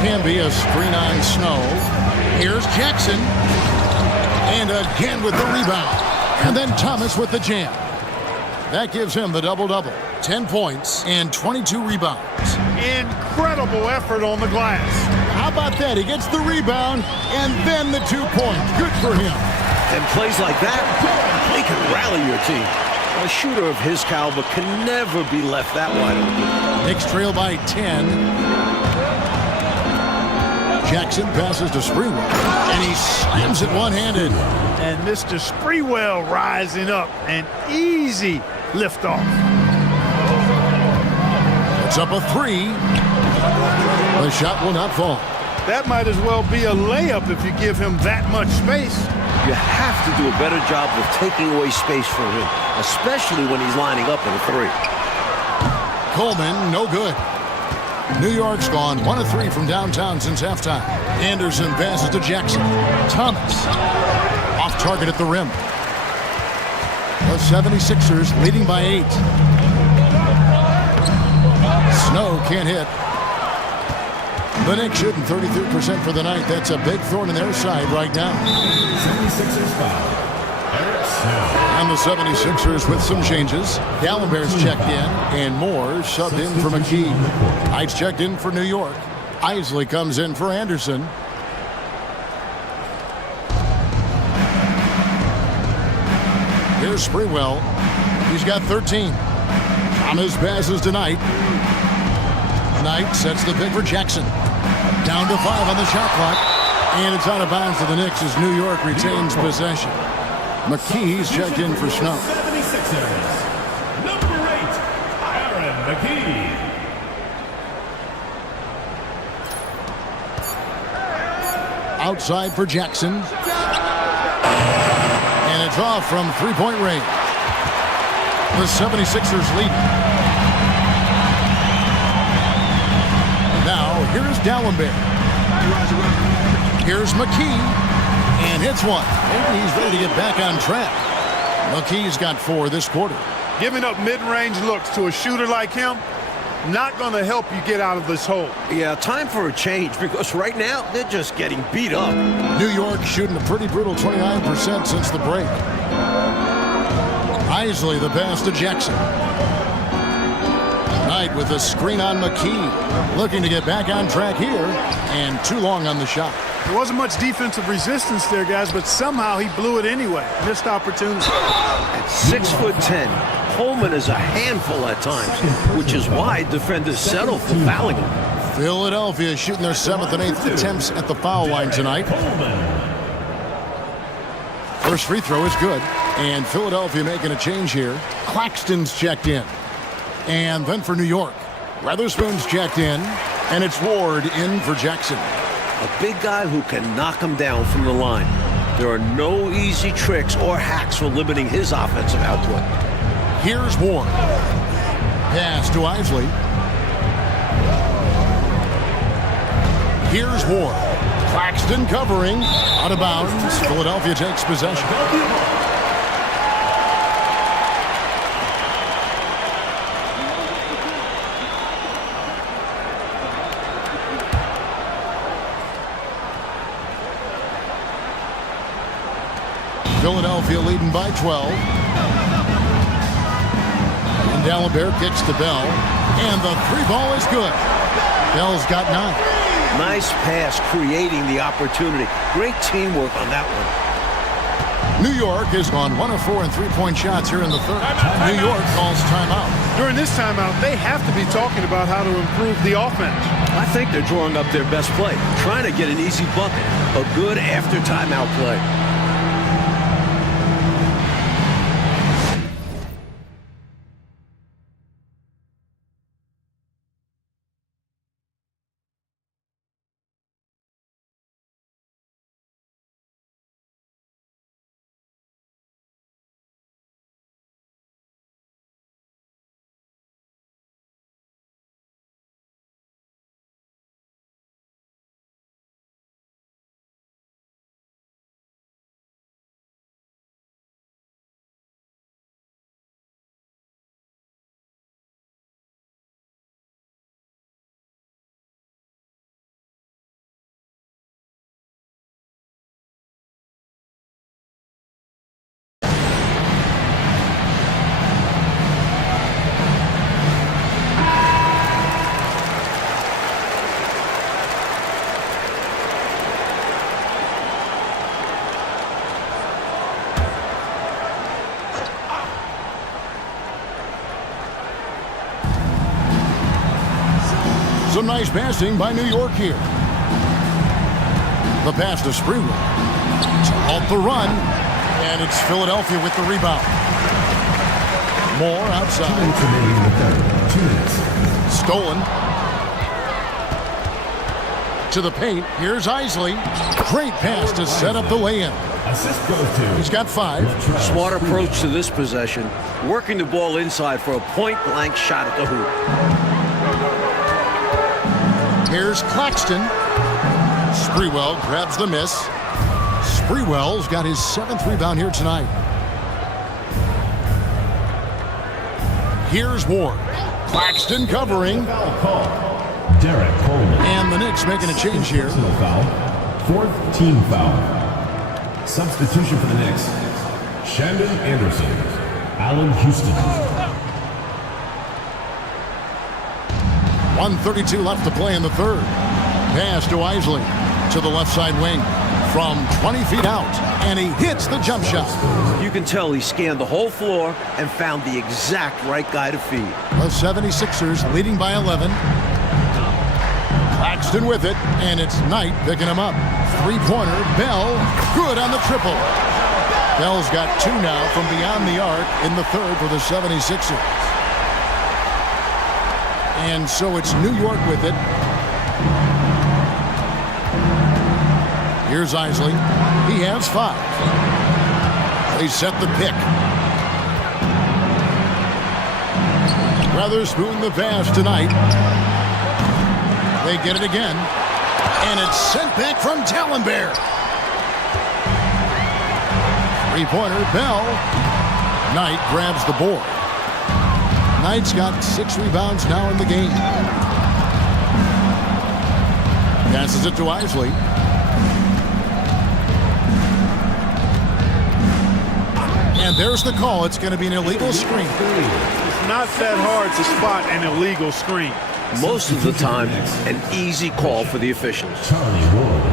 Can be a screen on Snow. Here's Jackson. And again with the rebound. And then Thomas with the jam. That gives him the double-double. 10 points and 22 rebounds. Incredible effort on the glass. How about that? He gets the rebound and then the 2 points. Good for him. And plays like that, they can rally your team. A shooter of his caliber can never be left that wide open. Knicks trail by 10. Jackson passes to Sprewell, and he slams it one-handed. And Mr. Sprewell rising up. An easy liftoff. It's up a 3. The shot will not fall. That might as well be a layup if you give him that much space. You have to do a better job of taking away space from him, especially when he's lining up in a 3. Coleman, no good. New York's gone 1 of 3 from downtown since halftime. Anderson passes to Jackson. Thomas off target at the rim. The 76ers leading by 8. Snow can't hit. The Knicks shooting 33% for the night. That's a big thorn in their side right now. 76ers foul. And the 76ers with some changes. Gallenberg's checked in, and Moore subbed in for McKee. Heights checked in for New York. Isley comes in for Anderson. Here's Sprewell. He's got 13. Thomas passes to Knight. Knight sets the pick for Jackson. Down to 5 on the shot clock. And it's out of bounds to the Knicks as New York retains possession. McKee's checked in for Snow. 76ers. Number 8, Aaron McKee. Outside for Jackson. And it's off from three-point range. The 76ers lead. Now, here's Gallenberg. Here's McKee. And hits one. Maybe he's ready to get back on track. McKee's got 4 this quarter. Giving up mid-range looks to a shooter like him, not going to help you get out of this hole. Yeah, time for a change because right now they're just getting beat up. New York shooting a pretty brutal 29% since the break. Isley the pass to Jackson. Knight with the screen on McKee. Looking to get back on track here. And too long on the shot. There wasn't much defensive resistance there, guys, but somehow he blew it anyway. Missed opportunity. At 6'10", Coleman is a handful at times, which is why defenders settle for fouling him. Philadelphia shooting their 7th and 8th attempts at the foul line tonight. First free throw is good. And Philadelphia making a change here. Claxton's checked in. And then for New York, Weatherspoon's checked in. And it's Ward in for Jackson. A big guy who can knock him down from the line. There are no easy tricks or hacks for limiting his offensive output. Here's Ward. Pass to Isley. Here's Ward. Claxton covering. Out of bounds. Philadelphia takes possession. Philadelphia leading by 12. And Gallenberg kicks to Bell. And the 3-ball is good. Bell's got 9. Nice pass creating the opportunity. Great teamwork on that New York is on 1 of 4 and three-point shots here in the third. New York calls timeout. During this timeout, they have to be talking about how to improve the offense. I think they're drawing up their best play, trying to get an easy bucket, a good after timeout play. Some nice passing by New York here. The pass to Sprewell. To halt the run. And it's Philadelphia with the rebound. Moore outside. 2 minutes remaining in the third. 2 minutes. Stolen. To the paint. Here's Isley. Great pass to set up the lay-in. Assist goes to. He's got 5. Smart approach to this possession, working the ball inside for a point-blank shot at the hoop. Here's Claxton. Sprewell grabs the miss. Sprewell's got his 7th rebound here tonight. Here's Ward. Claxton covering. Derek Coleman. And the Knicks making a change here. Personal foul. 4th team foul. Substitution for the Knicks. Shandon Anderson. Allen Houston. 1:32 left to play in the third. Pass to Isley to the left side wing from 20 feet out, and he hits the jump shot. You can tell he scanned the whole floor and found the exact right guy to feed. The 76ers leading by 11. Claxton with it, and it's Knight picking him up. Three-pointer, Bell, good on the triple. Bell's got 2 now from beyond the arc in the third for the 76ers. And so it's New York with it. Here's Isley. He has 5. They set the pick. Weatherspoon the pass tonight. They get it again. And it's sent back from Tallenberg. Three-pointer, Bell. Knight grabs the board. Knight's got 6 rebounds now in the game. Passes it to Isley. And there's the call. It's going to be an illegal screen. It's not that hard to spot an illegal screen. Most of the time, an easy call for the officials. Charlie Ward.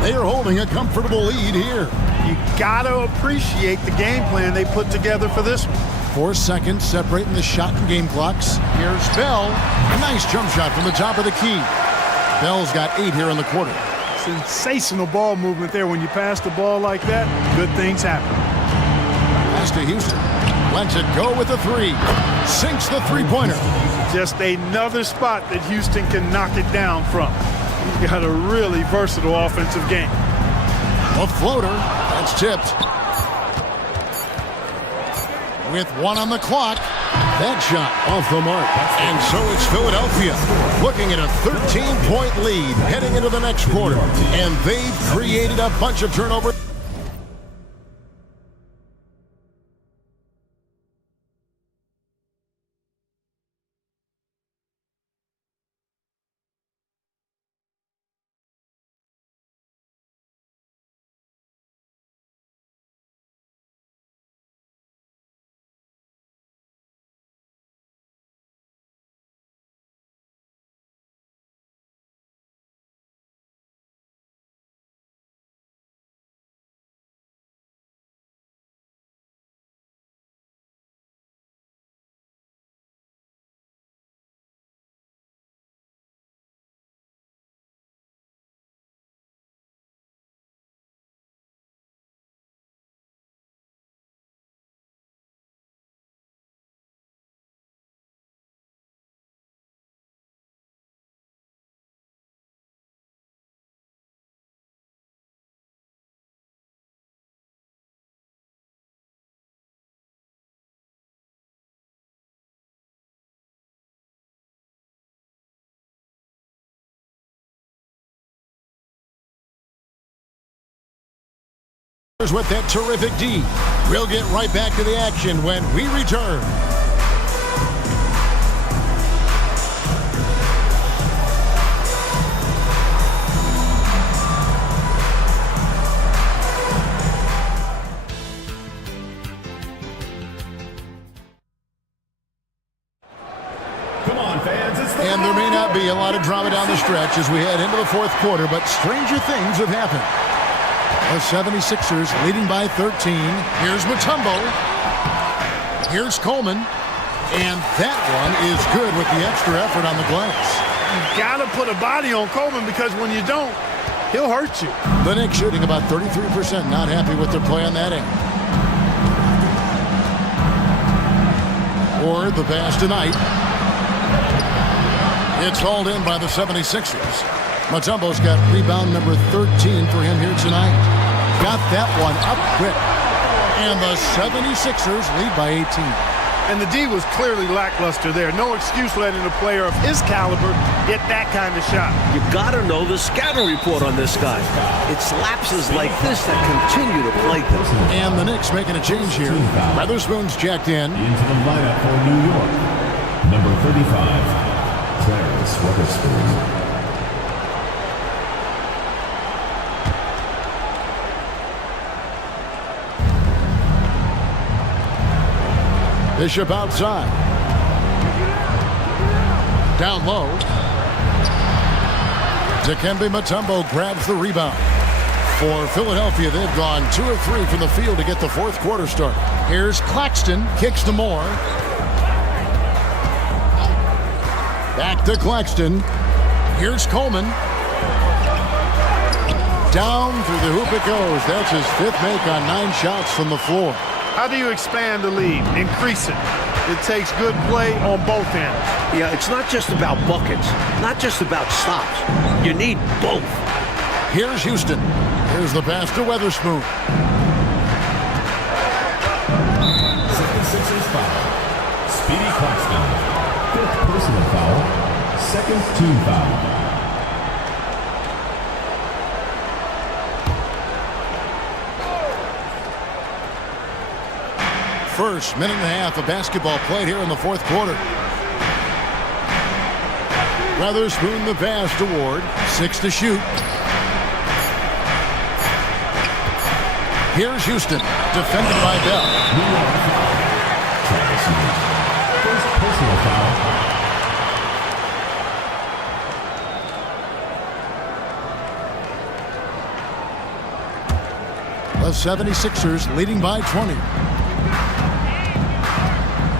They are holding a comfortable lead here. You got to appreciate the game plan they put together for this one. 4 seconds separating the shot and game clocks. Here's Bell. Nice jump shot from the top of the key. Bell's got 8 here in the quarter. Sensational ball movement there. When you pass the ball like that, good things happen. Pass to Houston. Lets it go with the 3. Sinks the three-pointer. Just another spot that Houston can knock it down from. He's got a really versatile offensive game. A floater. That's tipped. With 1 on the clock. That shot off the mark. And so it's Philadelphia looking at a 13-point lead heading into the next quarter. And they've created a bunch of turnovers. With that terrific D. We'll get right back to the action when we return. Come on, fans. And there may not be a lot of drama down the stretch as we head into the fourth quarter, but stranger things have happened. The 76ers leading by 13. Here's Mutombo. Here's Coleman. And that one is good with the extra effort on the glass. You got to put a body on Coleman because when you don't, he'll hurt you. The Knicks shooting about 33%. Not happy with their play on that end. Or the pass tonight. It's hauled in by the 76ers. Mutombo's got rebound number 13 for him here tonight. Got that one up quick. And the 76ers lead by 18. And the D was clearly lackluster there. No excuse letting a player of his caliber get that kind of shot. You got to know the scouting report on this guy. It's lapses like this that continue to plague them. And the Knicks making a change here. Weatherspoon's checked in. Into the lineup for New York, number 35. Clarence Weatherspoon. Bishop outside. Down low. Dikembe Mutombo grabs the rebound. For Philadelphia, they've gone 2 of 3 from the field to get the fourth quarter started. Here's Claxton, kicks to Moore. Back to Claxton. Here's Coleman. Down through the hoop it goes. That's his 5th make on 9 shots from the floor. How do you expand the lead? Increase it. It takes good play on both ends. Yeah, it's not just about buckets, not just about stops. You need both. Here's Houston. Here's the pass to Weatherspoon. 76ers foul. Speedy Claxton. 5th personal foul. 2nd team foul. First minute and a half of basketball played here in the fourth quarter. Weatherspoon the pass to Ward. 6 to shoot. Here's Houston, defended by Bell. Travis Smith. 1st personal foul. The 76ers leading by 20.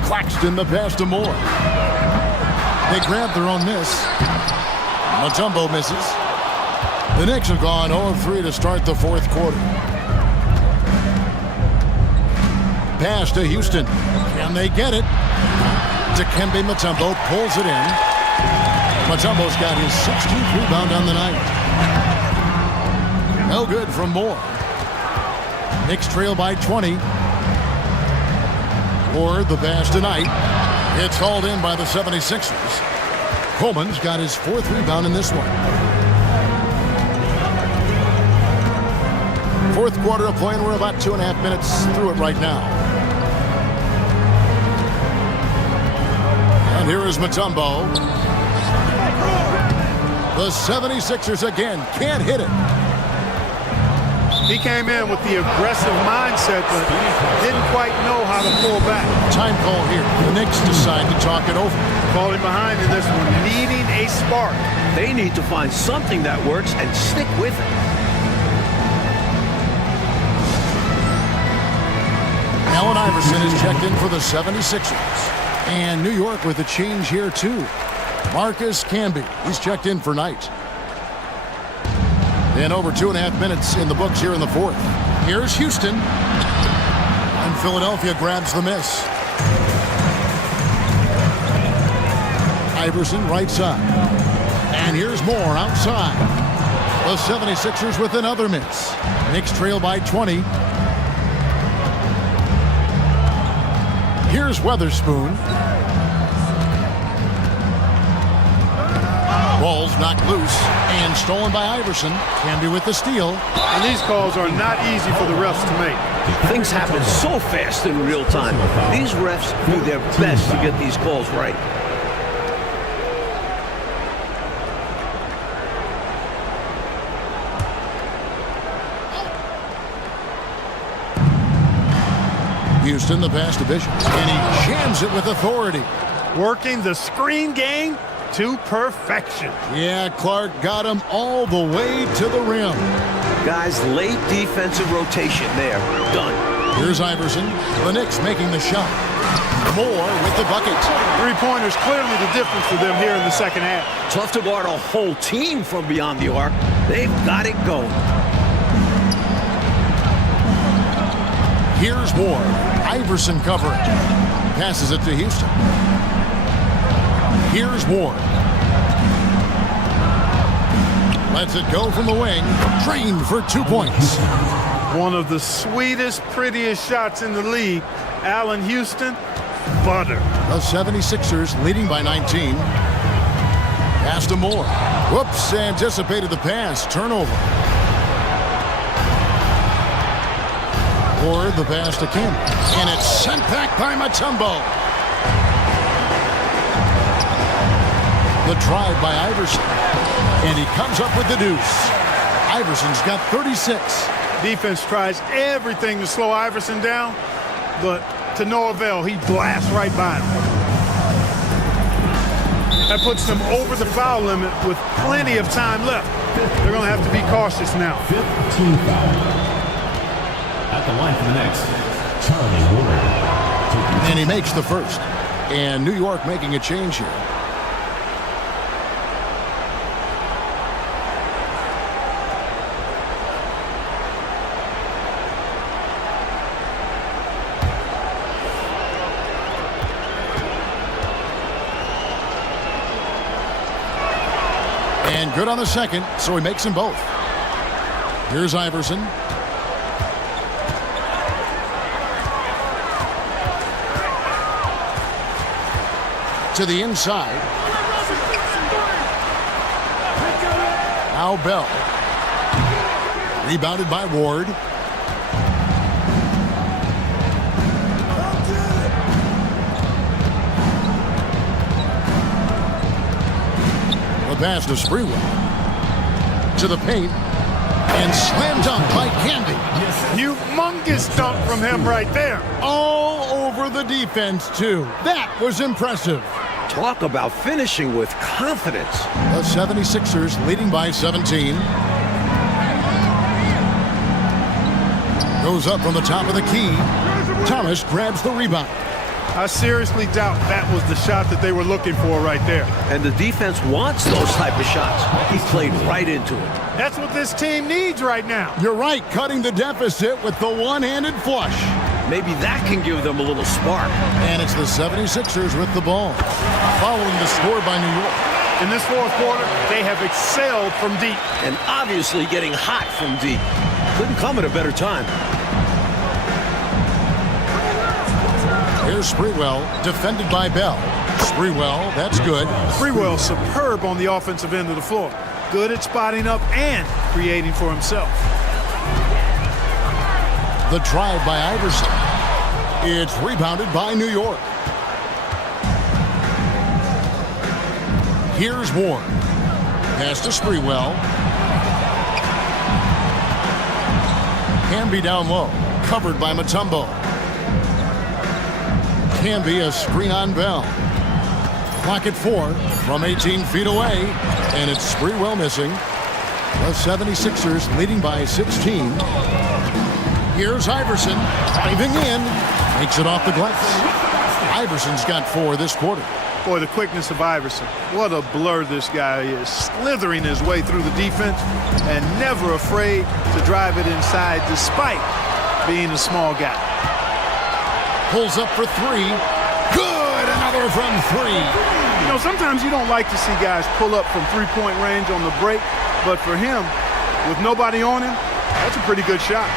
Claxton the pass to Moore. They grab their own miss. Mutombo misses. The Knicks have gone 0 of 3 to start the fourth quarter. Pass to Houston. Can they get it? Dikembe Mutombo pulls it in. Mutombo's got his 16th rebound on the night. No good from Moore. Knicks trail by 20. Or the pass tonight. It's hauled in by the 76ers. Coleman's got his 4th rebound in this one. Fourth quarter of play, and we're about 2.5 minutes through it right now. And here is Mutombo. The 76ers again can't hit it. He came in with the aggressive mindset, but didn't quite know how to pull back. Time call here. The Knicks decide to talk it over. Falling behind in this one, needing a spark. They need to find something that works and stick with it. Allen Iverson is checked in for the 76ers. And New York with a change here, too. Marcus Camby, he's checked in for Knight. And over 2.5 minutes in the books here in the fourth. Here's Houston. And Philadelphia grabs the miss. Iverson right side. And here's Moore outside. The 76ers with another miss. Knicks trail by 20. Here's Weatherspoon. Ball's knocked loose and stolen by Iverson. Canby with the steal. And these calls are not easy for the refs to make. Things happen so fast in real time. These refs do their best to get these calls right. Houston, the pass to Bishop, and he jams it with authority. Working the screen game to perfection. Yeah, Clark got him all the way to the rim. Guys, late defensive rotation there. Done. Here's Iverson. The Knicks making the shot. Moore with the bucket. Three-pointers clearly the difference for them here in the second half. Tough to guard a whole team from beyond the arc. They've got it going. Here's Moore. Iverson covering. Passes it to Houston. Here's Ward. Lets it go from the wing. Trained for 2 points. One of the sweetest, prettiest shots in the league. Allen Houston, butter. The 76ers leading by 19. Pass to Moore. Whoops, anticipated the pass. Turnover. Or the pass to Kim. And it's sent back by Mutombo. The drive by Iverson. And he comes up with the deuce. Iverson's got 36. Defense tries everything to slow Iverson down, but to no avail. He blasts right by him. That puts them over the foul limit with plenty of time left. They're going to have to be cautious now. 15 foul. At the line for the Knicks, Charlie Ward. And he makes the first. And New York making a change here. And good on the second, so he makes them both. Here's Iverson. To the inside. Now Bell. Rebounded by Ward. The pass to Sprewell. To the paint. And slam dunk by Canby. Humongous dunk from him right there. All over the defense, too. That was impressive. Talk about finishing with confidence. The 76ers leading by 17. Goes up from the top of the key. Thomas grabs the rebound. I seriously doubt that was the shot that they were looking for right there. And the defense wants those type of shots. He played right into it. That's what this team needs right now. You're right, cutting the deficit with the one-handed flush. Maybe that can give them a little spark. And it's the 76ers with the ball. Following the score by New York. In this fourth quarter, they have excelled from deep. And obviously getting hot from deep. Couldn't come at a better time. Here's Sprewell, defended by Bell. Sprewell, that's good. Sprewell superb on the offensive end of the floor. Good at spotting up and creating for himself. The drive by Iverson. It's rebounded by New York. Here's Ward. Pass to Sprewell. Canby down low. Covered by Mutombo. Canby a screen on Bell. Clock at 4 from 18 feet away. And it's Sprewell missing. The 76ers leading by 16. Here's Iverson, diving in, makes it off the glass. Iverson's got 4 this quarter. Boy, the quickness of Iverson. What a blur this guy is. Slithering his way through the defense and never afraid to drive it inside despite being a small guy. Pulls up for 3. Good, another from 3. You know, sometimes you don't like to see guys pull up from three-point range on the break, but for him, with nobody on him, that's a pretty good shot.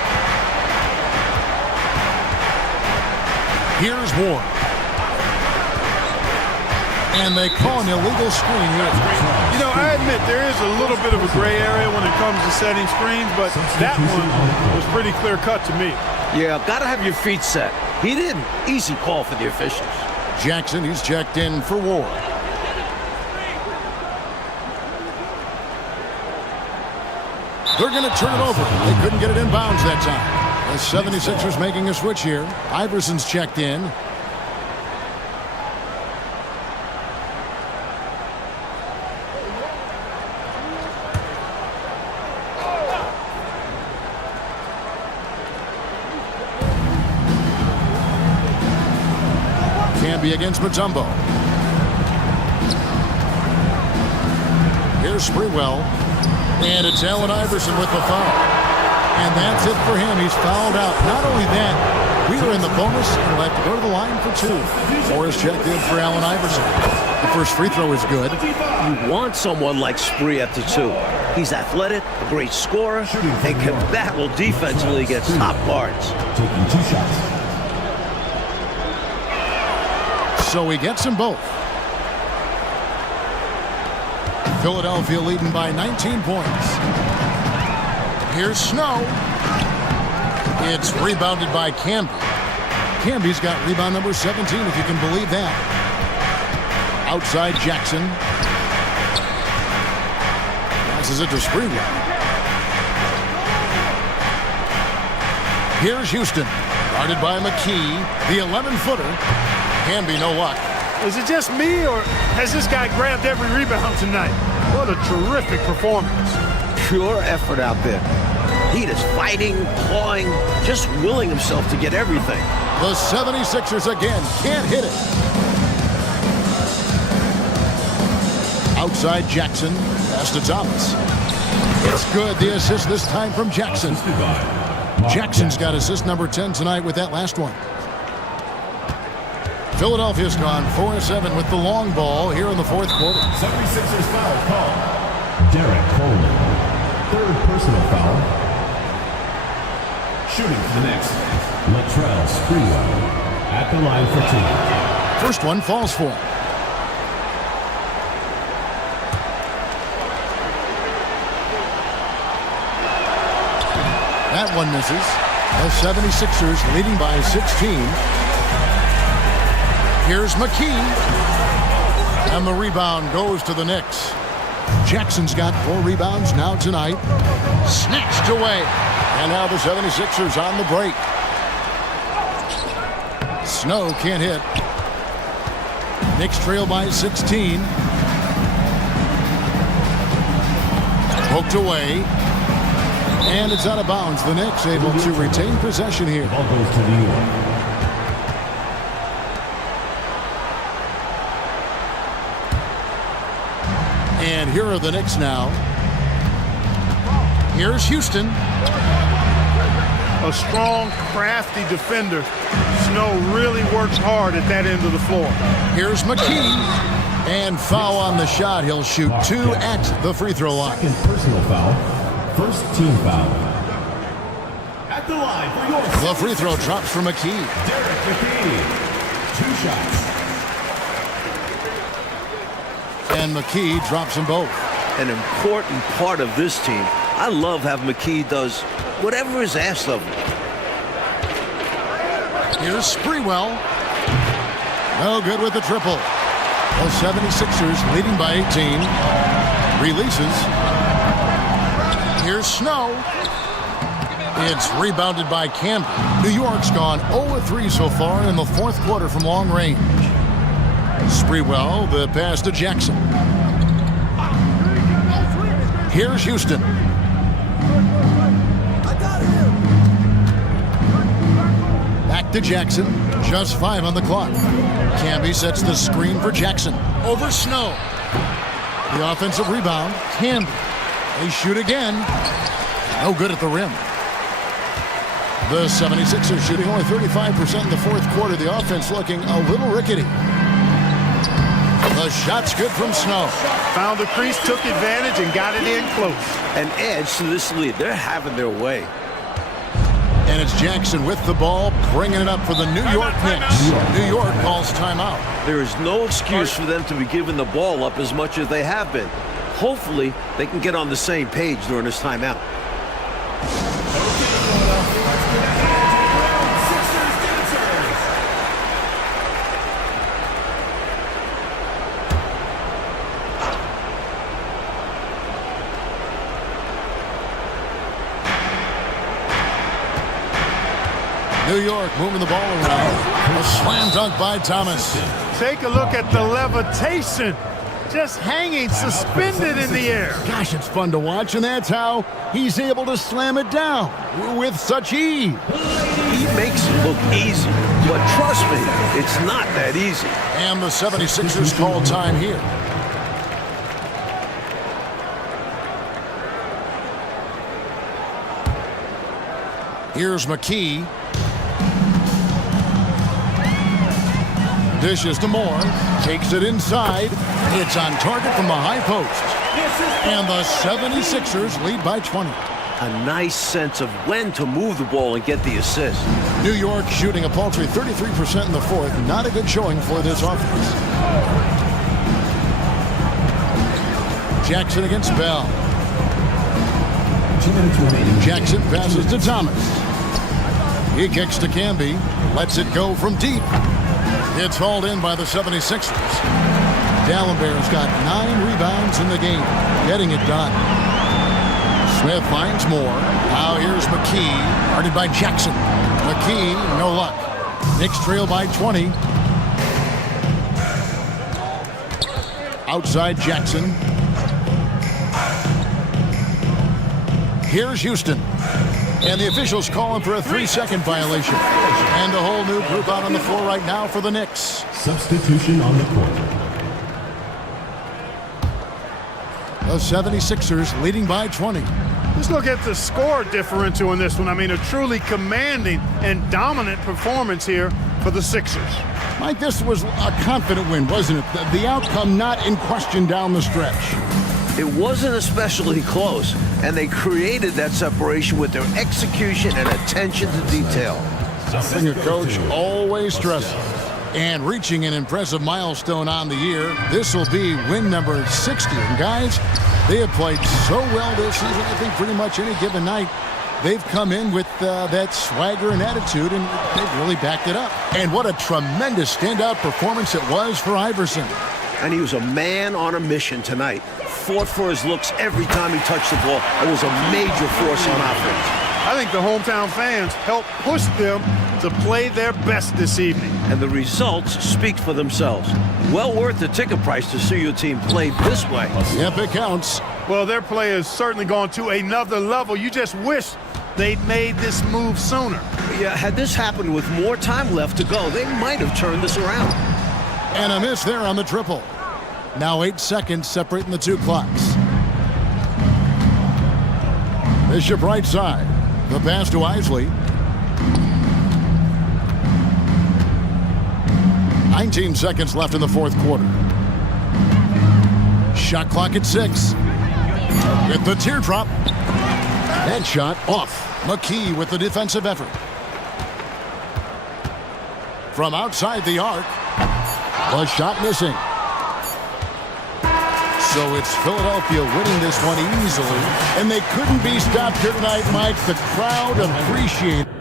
Here's Ward. And they call an illegal screen here. You know, I admit there is a little bit of a gray area when it comes to setting screens, but that one was pretty clear-cut to me. Yeah, got to have your feet set. He didn't. Easy call for the officials. Jackson, he's checked in for Ward. They're going to turn it over. They couldn't get it in bounds that time. The 76ers making a switch here. Iverson's checked in. Against Mutombo. Here's Sprewell. And it's Allen Iverson with the foul. And that's it for him. He's fouled out. Not only that, we are in the bonus and we'll have to go to the line for two. Morris checked in for Allen Iverson. The first free throw is good. You want someone like Spree at the 2. He's athletic, a great scorer, and can battle defensively against top guards. Taking 2 shots. So he gets them both. Philadelphia leading by 19 points. Here's Snow. It's rebounded by Camby. Camby's got rebound number 17, if you can believe that. Outside Jackson. Passes it to Sprewell. Here's Houston. Guarded by McKee. The 11-footer. Camby, no luck. Is it just me, or has this guy grabbed every rebound tonight? What a terrific performance. Pure effort out there. He is fighting, clawing, just willing himself to get everything. The 76ers again can't hit it. Outside Jackson. Pass to Thomas. It's good. The assist this time from Jackson. Jackson's got assist number 10 tonight with that last one. Philadelphia's gone 4-7 with the long ball here in the fourth quarter. 76ers foul call. Derek Coleman. 3rd personal foul. Shooting for the Knicks. Latrell Sprewell. At the line for 2. First one falls for him. That one misses. The 76ers leading by 16. Here's McKee. And the rebound goes to the Knicks. Jackson's got 4 rebounds now tonight. Snatched away. And now the 76ers on the break. Snow can't hit. Knicks trail by 16. Poked away. And it's out of bounds. The Knicks able to retain possession here. Ball goes to New York. And here are the Knicks now. Here's Houston. A strong, crafty defender. Snow really works hard at that end of the floor. Here's McKee. And foul on the shot. He'll shoot 2 at the free throw line. 2nd personal foul. 1st team foul. At the line for your... The free throw drops for McKee. Derek McKee. 2 shots. And McKee drops them both. An important part of this team. I love how McKee does whatever is asked of him. Here's Sprewell. No good with the triple. The 76ers leading by 18. Releases. Here's Snow. It's rebounded by Camby. New York's gone 0-3 so far in the fourth quarter from long range. Sprewell, the pass to Jackson. Here's Houston. Back to Jackson. Just 5 on the clock. Camby sets the screen for Jackson. Over Snow. The offensive rebound. Camby. They shoot again. No good at the rim. The 76ers shooting only 35% in the fourth quarter. The offense looking a little rickety. The shot's good from Snow. Found the crease, took advantage, and got it in close. An edge to this lead. They're having their way. And it's Jackson with the ball, bringing it up for the New York Knicks. New York calls timeout. There is no excuse for them to be giving the ball up as much as they have been. Hopefully, they can get on the same page during this timeout. New York moving the ball around. A slam dunk by Thomas. Take a look at the levitation. Just hanging, suspended in the air. Gosh, it's fun to watch, and that's how he's able to slam it down with such ease. He makes it look easy, but trust me, it's not that easy. And the 76ers call time here. Here's McKee. Dishes to Moore. Takes it inside. It's on target from the high post. And the 76ers lead by 20. A nice sense of when to move the ball and get the assist. New York shooting a paltry 33% in the fourth. Not a good showing for this offense. Jackson against Bell. 2 minutes remaining. Jackson passes to Thomas. He kicks to Camby. Lets it go from deep. It's hauled in by the 76ers. Dallenberg's got 9 rebounds in the game, getting it done. Smith finds more. Now here's McKee, guarded by Jackson. McKee, no luck. Knicks trail by 20. Outside Jackson. Here's Houston. And the officials calling for a 3-second violation. And a whole new group out on the floor right now for the Knicks. Substitution on the court. The 76ers leading by 20. Just look at the score differential in this one. I mean, a truly commanding and dominant performance here for the Sixers. Mike, this was a confident win, wasn't it? The outcome not in question down the stretch. It wasn't especially close, and they created that separation with their execution and attention to detail. Something a coach always stresses. And reaching an impressive milestone on the year, this will be win number 60. And guys, they have played so well this season, I think pretty much any given night, they've come in with that swagger and attitude, and they've really backed it up. And what a tremendous standout performance it was for Iverson. And he was a man on a mission tonight. Fought for his looks every time he touched the ball and was a major force on offense. I think the hometown fans helped push them to play their best this evening. And the results speak for themselves. Well worth the ticket price to see your team play this way. Yep, it counts. Well, their play has certainly gone to another level. You just wish they'd made this move sooner. Yeah, had this happened with more time left to go, they might have turned this around. And a miss there on the triple. Now 8 seconds separating the two clocks. Bishop right side. The pass to Isley. 19 seconds left in the fourth quarter. Shot clock at 6. With the teardrop. That shot off. McKee with the defensive effort. From outside the arc. The shot missing. So it's Philadelphia winning this one easily. And they couldn't be stopped here tonight, Mike. The crowd appreciated it.